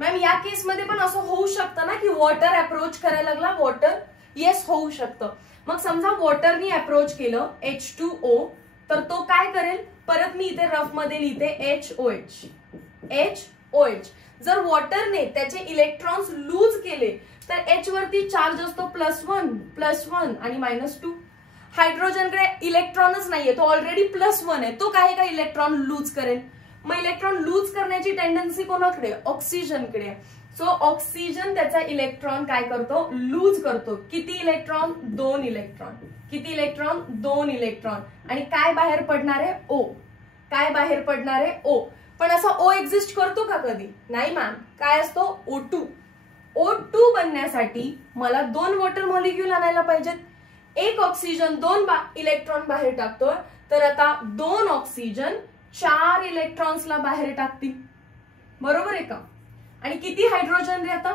मॅम या केसमध्ये पण असं होऊ शकतं ना की वॉटर अप्रोच करायला लागला, वॉटर, येस होऊ शकतं. मग समजा वॉटरनी अप्रोच केलं H2O, तर तो काय करेल, परत मी इथे रफ मध्ये लिहिते HOH. जर वॉटरने त्याचे इलेक्ट्रॉन्स लूज केले तर H वरती चार्ज असतो +1 आणि -2. हायड्रोजनकडे इलेक्ट्रॉनच नाहीये, तो ऑलरेडी +1 आहे, तो काय इलेक्ट्रॉन लूज करेल. मग इलेक्ट्रॉन लूज करण्याची टेंडन्सी कोणाकडे, ऑक्सिजनकडे. सो ऑक्सिजन त्याचा इलेक्ट्रॉन काय करतो, लूज करतो. किती इलेक्ट्रॉन, 2 इलेक्ट्रॉन. किती इलेक्ट्रॉन, 2 इलेक्ट्रॉन. आणि काय बाहेर पडणार आहे, O. काय बाहेर पडणार आहे, O. पण असा O एक्झिस्ट करतो का कधी, नाही मॅम. काय असतो, O2. O2 बनण्यासाठी मला 2 वॉटर मॉलिक्यूल आणायला पाहिजेत. एक ऑक्सिजन 2 इलेक्ट्रॉन बाहेर टाकतोय, तर आता 2 ऑक्सिजन 4 इलेक्ट्रॉन्सला बाहेर टाकतील, बरोबर आहे का. आणि किती हायड्रोजन रे आता,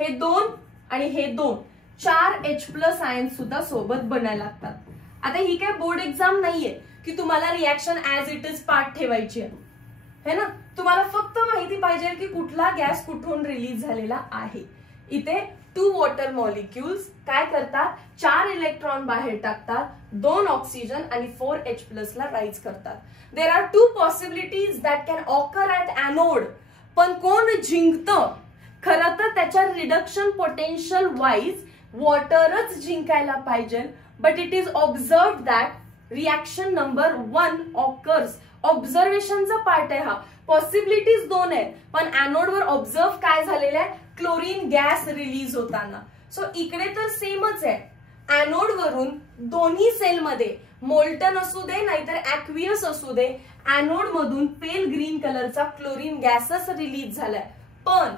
हे 2 आणि हे 2, 4 H+ आयन सुद्धा सोबत बनायला लागतात. आता ही काय बोर्ड एक्झाम नाहीये की तुम्हाला reaction as it is part ठेवायची आहे ना. तुम्हाला फक्त माहिती पाहिजे की कुठला गॅस कुठून रिलीज झालेला आहे. इथे 2 वॉटर मॉलिक्युल्स काय करतात, 4 इलेक्ट्रॉन बाहेर टाकतात, 2 ऑक्सिजन आणि 4 H+ ला राईज करतात. There are 2 possibilities that can occur at anode. पण कोण जिंकतं, खरं तर त्याच्या रिडक्शन पोटेन्शियल वाईज वॉटरच जिंकायला पाहिजे. But it is observed that reaction number 1 occurs. ऑब्झर्वेशनचा पार्ट आहे हा. पॉसिबिलिटीज 2 आहेत, पण एनोडवर ऑब्झर्व काय झालेलं आहे, क्लोरीन गॅस रिलीज होताना. सो इकडे तर सेमच आहे. एनोड वरून दोन्ही सेलमध्ये मोल्टन असू दे नाहीतर ऍक्वियस असू दे, एनोड मधून पेल ग्रीन कलरचा क्लोरीन गॅसच रिलीज झालाय. पण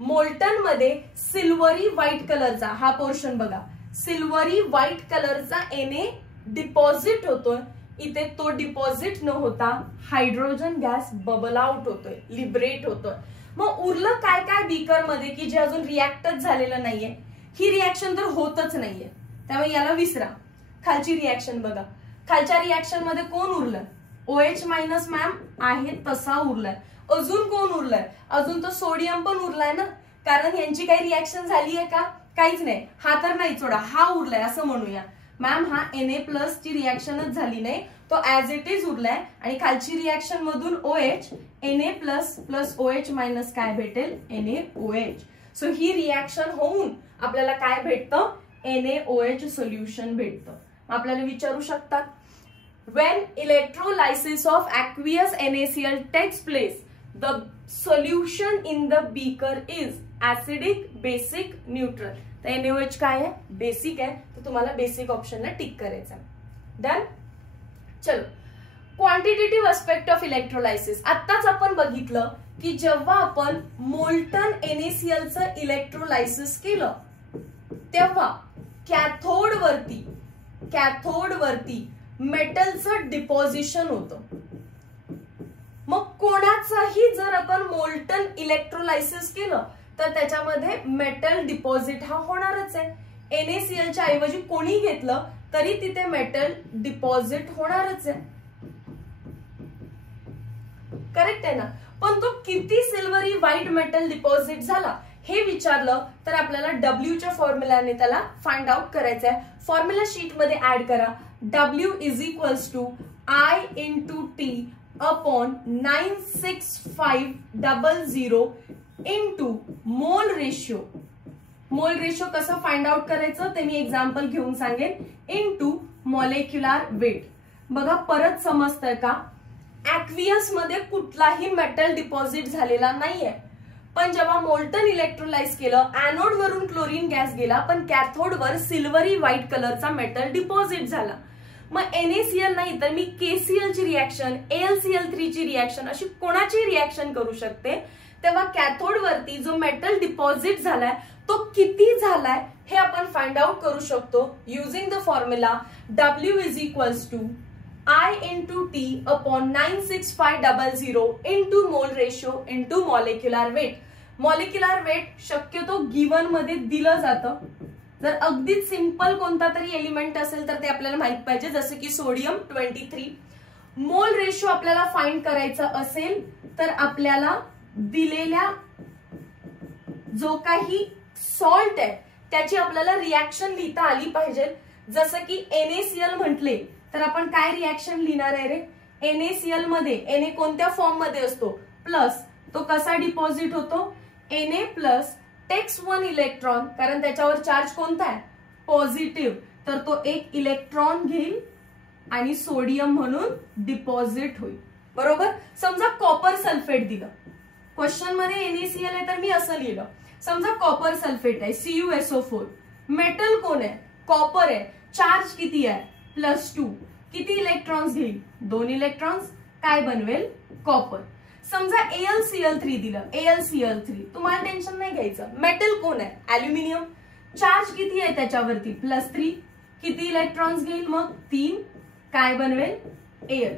मोल्टन मध्ये सिल्वरी व्हाईट कलरचा हा पोर्शन बघा, सिल्वरी व्हाईट कलरचा Na डिपॉझिट होतोय. इथे तो डिपॉझिट न होता हायड्रोजन गॅस बबल आउट होतोय, लिबरेट होतोय. मग उरलं काय काय बीकर मध्ये की जे अजून रिॲक्टच झालेलं नाहीये. ही रिॲक्शन तर होतच नाहीये, त्यामुळे याला विसरा. खालची रिॲक्शन बघा, खालच्या रिॲक्शन मध्ये कोण उरलं, OH- मॅम आहे तसा उरलाय. अजून कोण उरलाय, अजून तो सोडियम पण उरलाय ना, कारण यांची काही रिॲक्शन झाली आहे का, काहीच नाही. हा तर नाही सोडा, हा उरलाय असं म्हणूया. मॅम हा Na+ ची रिॲक्शनच झाली नाही, तो ऍज इट इज उरलाय. आणि खालची रिॲक्शन मधून OH, Na+ OH- काय भेटेल, NaOH. सो ही रिॲक्शन होऊन आपल्याला काय भेटतं, NaOH सोल्युशन भेटतं. आपल्याला विचारू शकतात, when electrolysis of aqueous NaCl takes place, the solution in the beaker is acidic, basic, neutral. तर NaOH काय आहे, बेसिक आहे, तर तुम्हाला बेसिक ऑप्शनला टिक करायचं. डन. चलो, क्वांटिटेटिव्ह एस्पेक्ट ऑफ इलेक्ट्रोलायसिस. आत्ताच आपण बघितलं की जेव्हा आपण मोल्टन NaClचं इलेक्ट्रोलायसिस केलं तेव्हा कॅथोड वरती मेटलचं डिपॉझिशन होतं. मग कोणाचाही जर आपण मोल्टन इलेक्ट्रोलायसिस केलं तर त्याच्यामध्ये मेटल डिपॉझिट हा होणारच आहे. NaClच्या ऐवजी कोणी घेतलं तरी तिथे मेटल डिपॉझिट होणारच आहे. करेक्ट आहे ना. पण तो किती सिल्वरी व्हाईट मेटल डिपॉझिट झाला हे विचारलं तर आपल्याला डब्ल्यूच्या फॉर्म्युलाने त्याला फाइंड आउट करायचं आहे. फॉर्म्युला शीट मध्ये ऍड करा. W = I × T upon 96500 into mole ratio. Mole ratio कसं फाइंड आउट करायचं ते मी एक्झाम्पल घेऊन सांगेन. Into molecular weight. बघा परत समजतंय का, ऍक्वियस मध्ये कुठलाही मेटल डिपॉझिट झालेला नाहीये. पण जेव्हा मोल्टन इलेक्ट्रोलाइज केलं, एनोड वरून क्लोरीन गॅस गेला, पण कॅथोड वर सिल्वरी व्हाईट कलरचा मेटल डिपॉझिट झाला. मग NaCl नाही तर मी KCl ची रिॲक्शन, AlCl3 ची रिॲक्शन, अशी कोणाची रिॲक्शन करू शकते. तेव्हा कॅथोड वरती जो मेटल डिपॉझिट झालाय तो किती झालाय हे आपण फाइंड आउट करू शकतो using the formula W = I × T upon 96500 into mole ratio into molecular weight. Molecular weight शक्यतो गिवन मध्ये दिलं जातं. जर अगदीच सिंपल कोणता तरी एलिमेंट असेल तर ते आपल्याला माहित पाहिजे, जसे की सोडियम 23. मोल रेशियो आपल्याला फाइंड करायचं असेल तर आपल्याला दिलेल्या जो काही सॉल्ट आहे त्याची आपल्याला रिॲक्शन लिहिता आली पाहिजे. जसं की NaCl म्हटले तर आपण काय रिॲक्शन लिहिणार आहे रे? NaCl मध्ये Na कोणत्या फॉर्म मध्ये असतो? प्लस. तो कसा डिपॉझिट होतो? Na प्लस टेक्स 1 इलेक्ट्रॉन, कारण त्याच्यावर चार्ज कोणता आहे? पॉझिटिव्ह. तर तो एक इलेक्ट्रॉन घेईल आणि सोडियम म्हणून डिपॉझिट होईल. बरोबर. समजा कॉपर सल्फेट दिलं, क्वेश्चन मध्ये NaCl आहे तर मी असं लिहिलं. समजा कॉपर सल्फेट आहे CuSO4. मेटल कोण आहे? कॉपर आहे. चार्ज किती आहे? +2. किती इलेक्ट्रॉन्स घेईल? 2 इलेक्ट्रॉन्स. काय बनवेल? कॉपर. समजा AlCl3 दिलं. AlCl3 तुम्हाला टेन्शन नाही घ्यायचं. मेटल कोण आहे? ऍल्युमिनियम. चार्ज किती आहे त्याच्यावरती? +3. किती इलेक्ट्रॉन्स घेईल मग? 3. काय बनवेल? Al.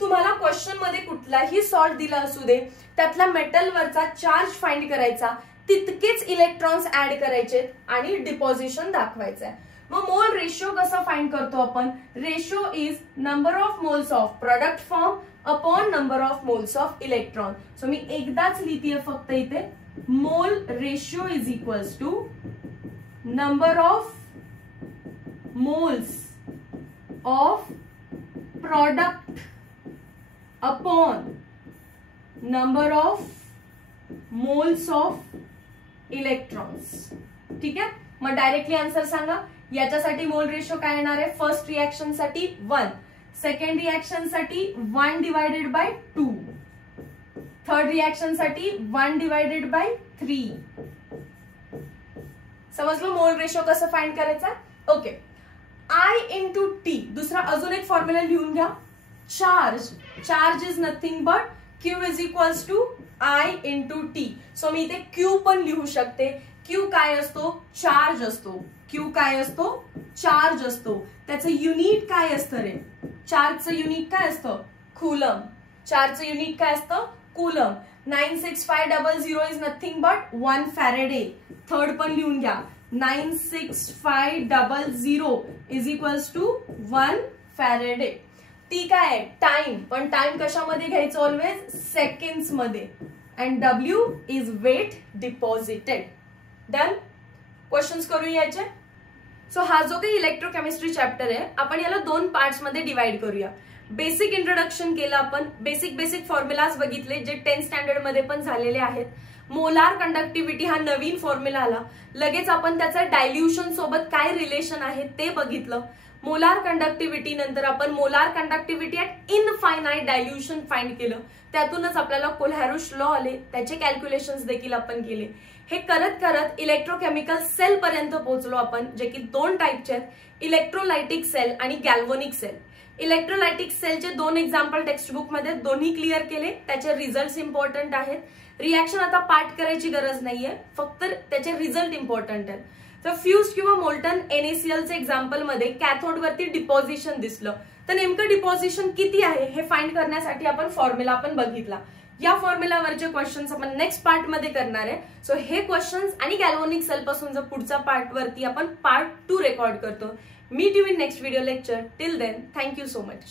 तुम्हाला क्वेश्चन मध्ये कुठलाही सॉल्ट दिला असू दे, त्यातला मेटलवरचा चार्ज फाइंड करायचा, तितकेच इलेक्ट्रॉन्स ऍड करायचे आणि डिपॉझिशन दाखवायचं आहे. मग मोल रेशिओ कसा फाइंड करतो आपण? Ratio is number of moles of product form upon number of moles of electron. So मी एकदाच लिहितेय फक्त इथे, mole ratio is equals to number of moles of product upon number of moles of electrons. ठीक आहे. मग directly answer सांगा. याच्यासाठी मोल रेशिओ काय येणार आहे? फर्स्ट रिएक्शन साठी 1, सेकंड रिएक्शन साठी 1 डिवायडेड बाय 2, थर्ड रिएक्शन साठी 1 डिवायडेड बाय 3. समजलं मोल रेशिओ कसं फाइंड करायचा? ओके. I into T. दुसरा अजून एक फॉर्म्युला लिहून घ्या. Charge is nothing but Q is equals to I into T. So मी इथे Q पण लिहू शकते. Q काय असतो? चार्ज असतो. Q काय असतो? चार्ज असतो. त्याचं युनिट काय असतं रे? चार्जचं युनिट काय असतं? कूलम. चार्जचं युनिट काय असतं? Coulomb. 96500 is nothing but 1 Faraday. Third पण लिहून घ्या. 96500 is equals to 1 Faraday. T काय आहे? टाइम. पण टाइम कशामध्ये घ्यायचं? ऑलवेज सेकंड्स मध्ये. And W is weight deposited. Done. Questions करूया याचे. सो हा जो काही इलेक्ट्रोकेमिस्ट्री चॅप्टर आहे आपण याला 2 पार्ट्स मध्ये डिवाइड करूया. बेसिक इंट्रोडक्शन केलं आपण, बेसिक फॉर्म्युलाज बघितले जे 10th स्टँडर्ड मध्ये पण झालेले आहेत. मोलार कंडक्टिव्हिटी हा नवीन फॉर्म्युला आला. लगेच आपण त्याचं डायल्युशन सोबत काय रिलेशन आहे ते बघितलं. मोलार कंडक्टिव्हिटी नंतर आपण molar conductivity at infinite dilution find केलं. त्यातूनच आपल्याला कोल्हॅरुश लॉ आले, त्याचे कॅल्क्युलेशन्स देखील आपण केले. हे करत करत इलेक्ट्रोकेमिकल सेल पर्यंत पोहोचलो आपण, जे की 2 टाईपचे आहेत, इलेक्ट्रोलायटिक सेल आणि गॅल्व्हनिक सेल. इलेक्ट्रोलायटिक सेलचे 2 एक्झाम्पल टेक्स्टबुक मध्ये दोन्ही क्लिअर केले. त्याचे रिझल्ट इम्पॉर्टंट आहेत. रिॲक्शन आता पार्ट करायची गरज नाहीये, फक्त त्याचे रिझल्ट इम्पॉर्टंट आहेत. तर फ्यूज किंवा मोल्टन NaClचे एक्झाम्पल मध्ये कॅथोड वरती डिपॉझिशन दिसलं. तर नेमकं डिपॉझिशन किती आहे हे फाइंड करण्यासाठी आपण फॉर्म्युला पण बघितला. या फॉर्म्युलावरचे क्वेश्चन्स आपण नेक्स्ट पार्ट मध्ये करणार आहे. सो हे क्वेश्चन्स आणि गॅल्व्हनिक सेल पासून जर पुढच्या पार्ट वरती आपण पार्ट 2 रेकॉर्ड करतो. Meet you in next video lecture. Till then, thank you so much.